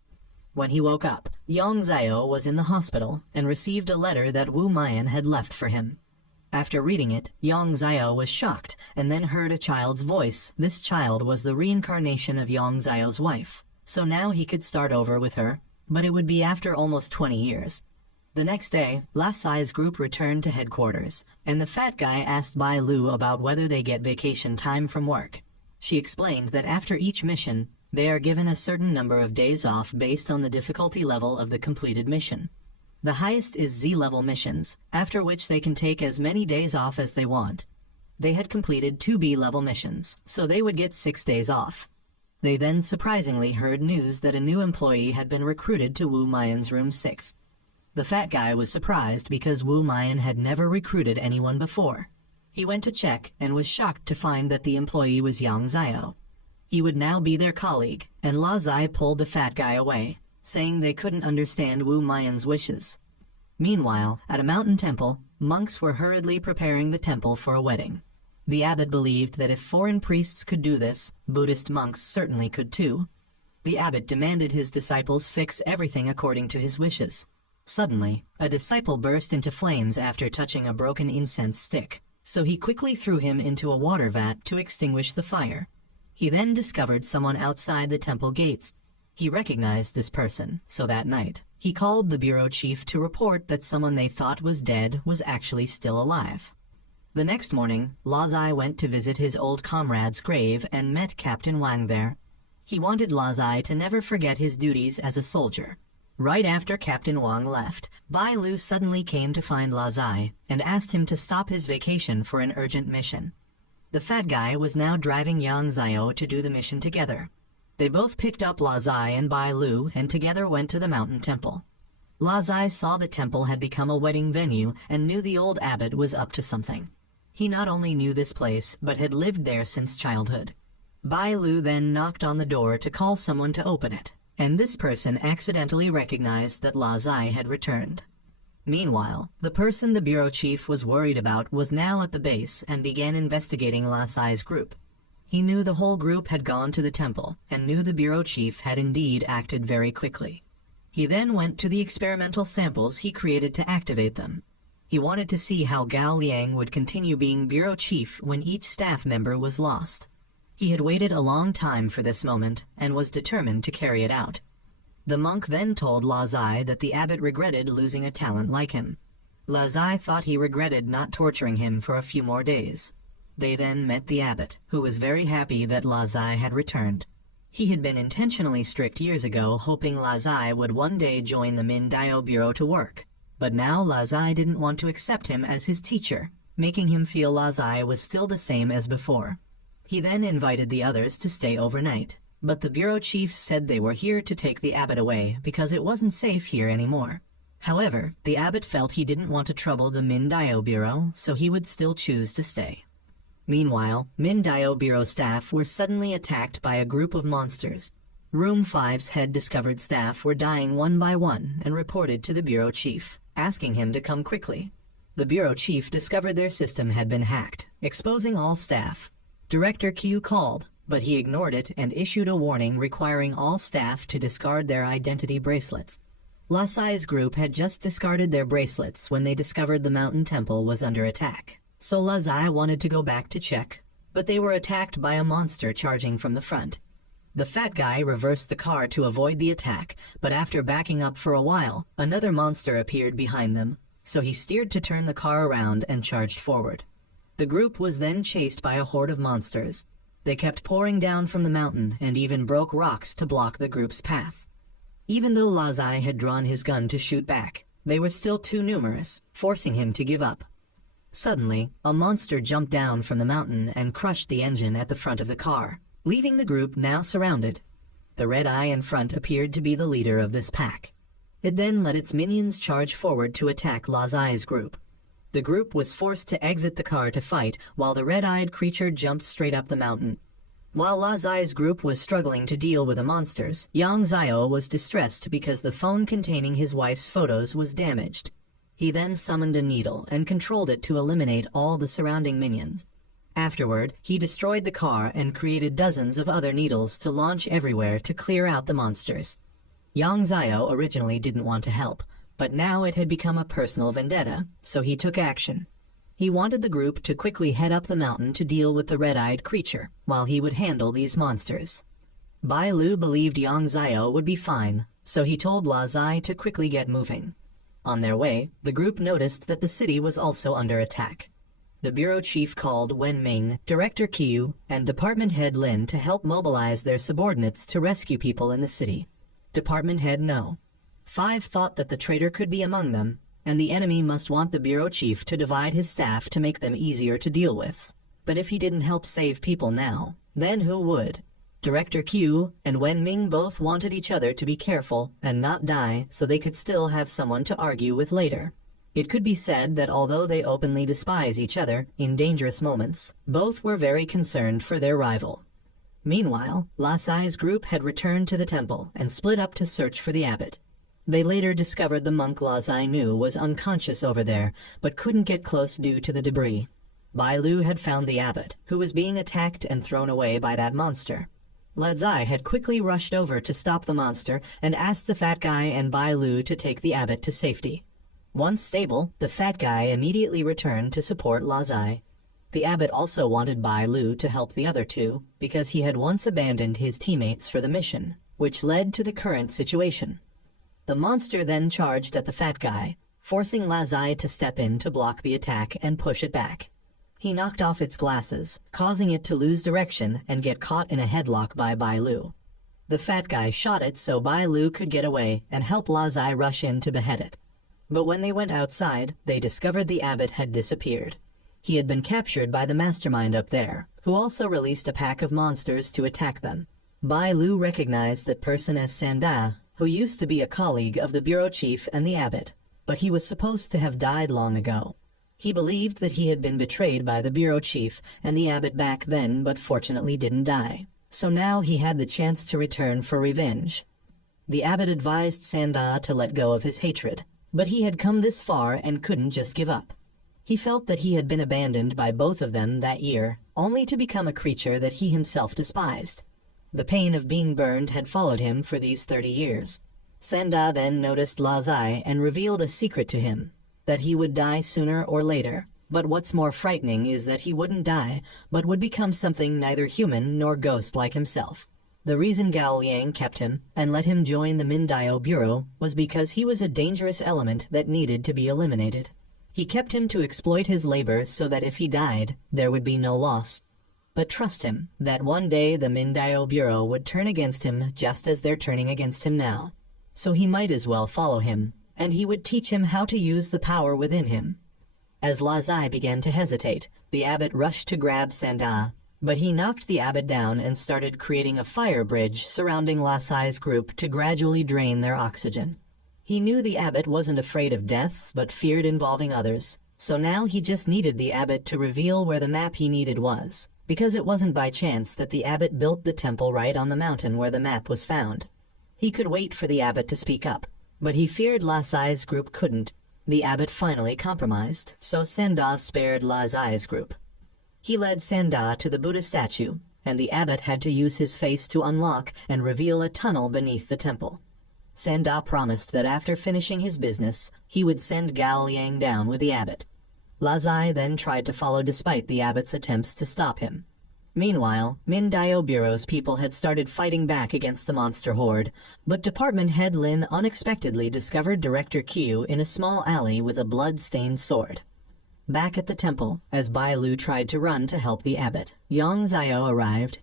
When he woke up, Yang Xiao was in the hospital and received a letter that Wu Mayan had left for him. After reading it, Yang Xiao was shocked and then heard a child's voice. This child was the reincarnation of Yang Xiao's wife, so now he could start over with her, but it would be after almost 20 years. The next day, La Sai's group returned to headquarters, and the fat guy asked Bai Lu about whether they get vacation time from work. She explained that after each mission, they are given a certain number of days off based on the difficulty level of the completed mission. The highest is Z-level missions, after which they can take as many days off as they want. They had completed 2 B-level missions, so they would get 6 days off. They then surprisingly heard news that a new employee had been recruited to Wu Mayan's room 6. The fat guy was surprised because Wu Mayan had never recruited anyone before. He went to check and was shocked to find that the employee was Yang Xiao. He would now be their colleague, and La Zai pulled the fat guy away, saying they couldn't understand Wu Mayan's wishes. Meanwhile, at a mountain temple, monks were hurriedly preparing the temple for a wedding. The abbot believed that if foreign priests could do this, Buddhist monks certainly could too. The abbot demanded his disciples fix everything according to his wishes. Suddenly, a disciple burst into flames after touching a broken incense stick, so he quickly threw him into a water vat to extinguish the fire. He then discovered someone outside the temple gates. He recognized this person, so that night, he called the bureau chief to report that someone they thought was dead was actually still alive. The next morning, La Zai went to visit his old comrade's grave and met Captain Wang there. He wanted La Zai to never forget his duties as a soldier. Right after Captain Wang left, Bai Lu suddenly came to find La Zai and asked him to stop his vacation for an urgent mission. The fat guy was now driving Yang Xiao to do the mission together. They both picked up La Zai and Bai Lu and together went to the mountain temple. La Zai saw the temple had become a wedding venue and knew the old abbot was up to something. He not only knew this place, but had lived there since childhood. Bai Lu then knocked on the door to call someone to open it, and this person accidentally recognized that La Zai had returned. Meanwhile, the person the bureau chief was worried about was now at the base and began investigating La Zai's group. He knew the whole group had gone to the temple and knew the bureau chief had indeed acted very quickly. He then went to the experimental samples he created to activate them. He wanted to see how Gao Liang would continue being bureau chief when each staff member was lost. He had waited a long time for this moment and was determined to carry it out. The monk then told La Zai that the abbot regretted losing a talent like him. La Zai thought he regretted not torturing him for a few more days. They then met the abbot, who was very happy that La Zai had returned. He had been intentionally strict years ago, hoping La Zai would one day join the M Dio Bureau to work. But now La Zai didn't want to accept him as his teacher, making him feel La Zai was still the same as before. He then invited the others to stay overnight, but the bureau chiefs said they were here to take the abbot away because it wasn't safe here anymore. However, the abbot felt he didn't want to trouble the M Dio Bureau, so he would still choose to stay. Meanwhile, M Dio Bureau staff were suddenly attacked by a group of monsters. Room 5's head discovered staff were dying one by one and reported to the bureau chief, asking him to come quickly. The bureau chief discovered their system had been hacked, exposing all staff. Director Q called, but he ignored it and issued a warning requiring all staff to discard their identity bracelets. Lasai's group had just discarded their bracelets when they discovered the mountain temple was under attack. So Lasai wanted to go back to check, but they were attacked by a monster charging from the front. The fat guy reversed the car to avoid the attack, but after backing up for a while, another monster appeared behind them, so he steered to turn the car around and charged forward. The group was then chased by a horde of monsters. They kept pouring down from the mountain and even broke rocks to block the group's path. Even though Lazai had drawn his gun to shoot back, they were still too numerous, forcing him to give up. Suddenly, a monster jumped down from the mountain and crushed the engine at the front of the car, leaving the group now surrounded. The red eye in front appeared to be the leader of this pack. It then let its minions charge forward to attack Lazai's group. The group was forced to exit the car to fight while the red-eyed creature jumped straight up the mountain. While Lazai's group was struggling to deal with the monsters, Yang Zio was distressed because the phone containing his wife's photos was damaged. He then summoned a needle and controlled it to eliminate all the surrounding minions. Afterward, he destroyed the car and created dozens of other needles to launch everywhere to clear out the monsters. Yang Zio originally didn't want to help, but now it had become a personal vendetta, so he took action. He wanted the group to quickly head up the mountain to deal with the red-eyed creature, while he would handle these monsters. Bai Lu believed Yang Zio would be fine, so he told La Zai to quickly get moving. On their way, the group noticed that the city was also under attack. The bureau chief called Wen Ming, Director Qiu, and Department Head Lin to help mobilize their subordinates to rescue people in the city. Department Head No. 5 thought that the traitor could be among them, and the enemy must want the bureau chief to divide his staff to make them easier to deal with. But if he didn't help save people now, then who would? Director Qiu and Wen Ming both wanted each other to be careful and not die so they could still have someone to argue with later. It could be said that although they openly despise each other in dangerous moments, both were very concerned for their rival. Meanwhile, Lasai's group had returned to the temple and split up to search for the abbot. They later discovered the monk Lazai knew was unconscious over there, but couldn't get close due to the debris. Bai Lu had found the abbot, who was being attacked and thrown away by that monster. Lazai had quickly rushed over to stop the monster and asked the fat guy and Bai Lu to take the abbot to safety. Once stable, the fat guy immediately returned to support Lazai. The abbot also wanted Bai Lu to help the other two, because he had once abandoned his teammates for the mission, which led to the current situation. The monster then charged at the fat guy, forcing Lazai to step in to block the attack and push it back. He knocked off its glasses, causing it to lose direction and get caught in a headlock by Bai Lu. The fat guy shot it so Bai Lu could get away and help Lazai rush in to behead it. But when they went outside, they discovered the abbot had disappeared. He had been captured by the mastermind up there, who also released a pack of monsters to attack them. Bai Lu recognized that person as Sanda, who used to be a colleague of the bureau chief and the abbot, but he was supposed to have died long ago. He believed that he had been betrayed by the bureau chief and the abbot back then, but fortunately didn't die. So now he had the chance to return for revenge. The abbot advised Sanda to let go of his hatred, but he had come this far and couldn't just give up. He felt that he had been abandoned by both of them that year, only to become a creature that he himself despised. The pain of being burned had followed him for these 30 years. Sanda then noticed Lazai and revealed a secret to him, that he would die sooner or later. But what's more frightening is that he wouldn't die, but would become something neither human nor ghost like himself. The reason Gao Liang kept him and let him join the M Dio Bureau was because he was a dangerous element that needed to be eliminated. He kept him to exploit his labor so that if he died, there would be no loss. But trust him, that one day the M Dio Bureau would turn against him just as they're turning against him now. So he might as well follow him, and he would teach him how to use the power within him. As Lazai began to hesitate, the abbot rushed to grab Sanda, but he knocked the abbot down and started creating a fire bridge surrounding Lazai's group to gradually drain their oxygen. He knew the abbot wasn't afraid of death, but feared involving others, So now he just needed the abbot to reveal where the map he needed was, because it wasn't by chance that the abbot built the temple right on the mountain where the map was found. He could wait for the abbot to speak up, but he feared Lazai's group couldn't. The abbot finally compromised, so Senda spared Lazai's group. He led Senda to the Buddha statue, and the abbot had to use his face to unlock and reveal a tunnel beneath the temple. Senda promised that after finishing his business, he would send Gao Liang down with the abbot. Lazai then tried to follow despite the abbot's attempts to stop him. Meanwhile, M Dio Bureau's people had started fighting back against the monster horde, but Department Head Lin unexpectedly discovered Director Qiu in a small alley with a blood-stained sword. Back at the temple, as Bai Lu tried to run to help the abbot, Yang Zhao arrived.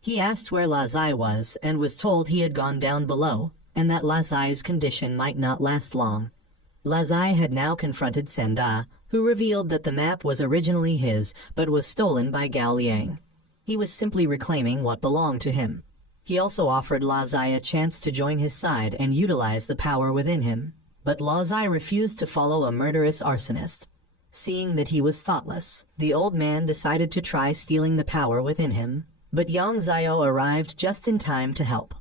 He asked where Lazai was and was told he had gone down below, and that Lazai's condition might not last long. Lazai had now confronted Senda, who revealed that the map was originally his but was stolen by Gao Liang. He was simply reclaiming what belonged to him. He also offered Lazai a chance to join his side and utilize the power within him, but Lazai refused to follow a murderous arsonist. Seeing that he was thoughtless, the old man decided to try stealing the power within him, but Yang Zhao arrived just in time to help.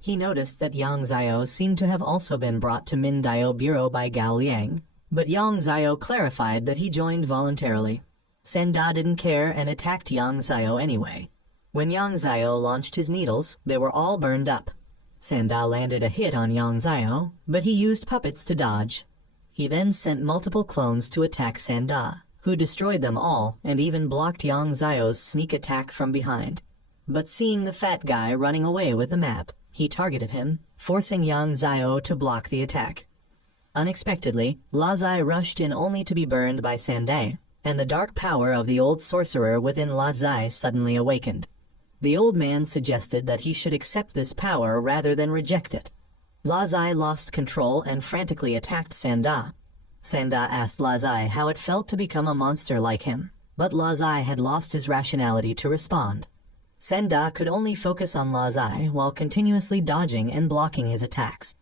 He noticed that Yang Zhao seemed to have also been brought to M Dio Bureau by Gao Liang, but Yang Zhao clarified that he joined voluntarily. Senda didn't care and attacked Yang Zhao anyway. When Yang Zhao launched his needles, they were all burned up. Senda landed a hit on Yang Zhao, but he used puppets to dodge. He then sent multiple clones to attack Senda, who destroyed them all and even blocked Yang Zhao's sneak attack from behind. But seeing the fat guy running away with the map, he targeted him, forcing Yang Zhao to block the attack. Unexpectedly, Lazai rushed in only to be burned by Sendai, and the dark power of the old sorcerer within Lazai suddenly awakened. The old man suggested that he should accept this power rather than reject it. Lazai lost control and frantically attacked Senda. Senda asked Lazai how it felt to become a monster like him, but Lazai had lost his rationality to respond. Senda could only focus on Lazai while continuously dodging and blocking his attacks.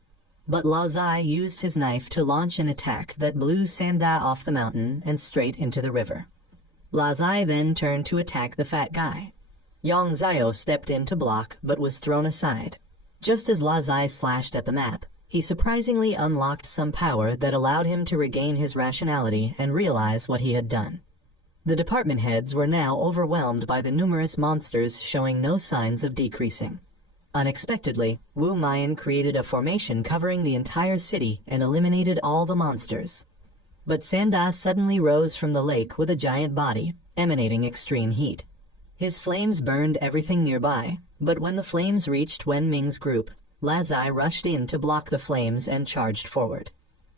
But Lazai used his knife to launch an attack that blew Senda off the mountain and straight into the river. Lazai then turned to attack the fat guy. Yang Zhao stepped in to block but was thrown aside. Just as Lazai slashed at the map, he surprisingly unlocked some power that allowed him to regain his rationality and realize what he had done. The department heads were now overwhelmed by the numerous monsters showing no signs of decreasing. Unexpectedly, Wu Mayan created a formation covering the entire city and eliminated all the monsters. But Senda suddenly rose from the lake with a giant body, emanating extreme heat. His flames burned everything nearby, but when the flames reached Wen Ming's group, Lazai rushed in to block the flames and charged forward.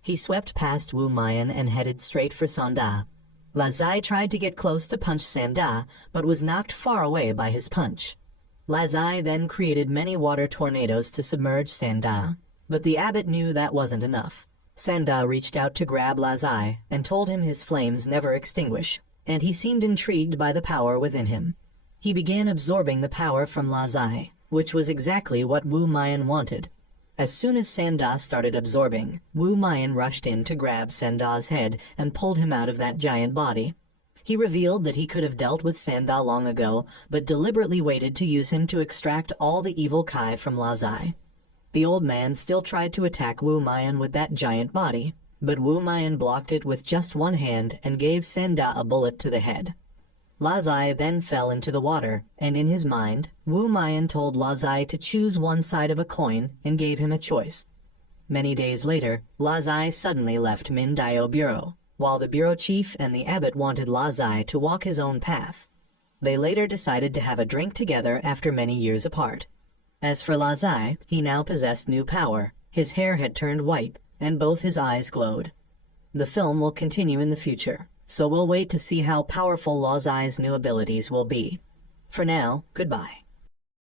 He swept past Wu Mayan and headed straight for Senda. Lazai tried to get close to punch Senda, but was knocked far away by his punch. Lazai then created many water tornadoes to submerge Senda, but the abbot knew that wasn't enough. Senda reached out to grab Lazai and told him his flames never extinguish, and he seemed intrigued by the power within him. He began absorbing the power from Lazai, which was exactly what Wu Mayan wanted. As soon as Senda started absorbing, Wu Mayan rushed in to grab Senda's head and pulled him out of that giant body. He revealed that he could have dealt with Senda long ago, but deliberately waited to use him to extract all the evil Kai from Lazai. The old man still tried to attack Wu Mayan with that giant body, but Wu Mayan blocked it with just one hand and gave Senda a bullet to the head. Lazai then fell into the water, and in his mind, Wu Mayan told Lazai to choose one side of a coin and gave him a choice. Many days later, Lazai suddenly left M Dio Bureau, while the bureau chief and the abbot wanted Lazai to walk his own path. They later decided to have a drink together after many years apart. As for Lazai, he now possessed new power. His hair had turned white, and both his eyes glowed. The film will continue in the future, so we'll wait to see how powerful Lazai's new abilities will be. For now, goodbye.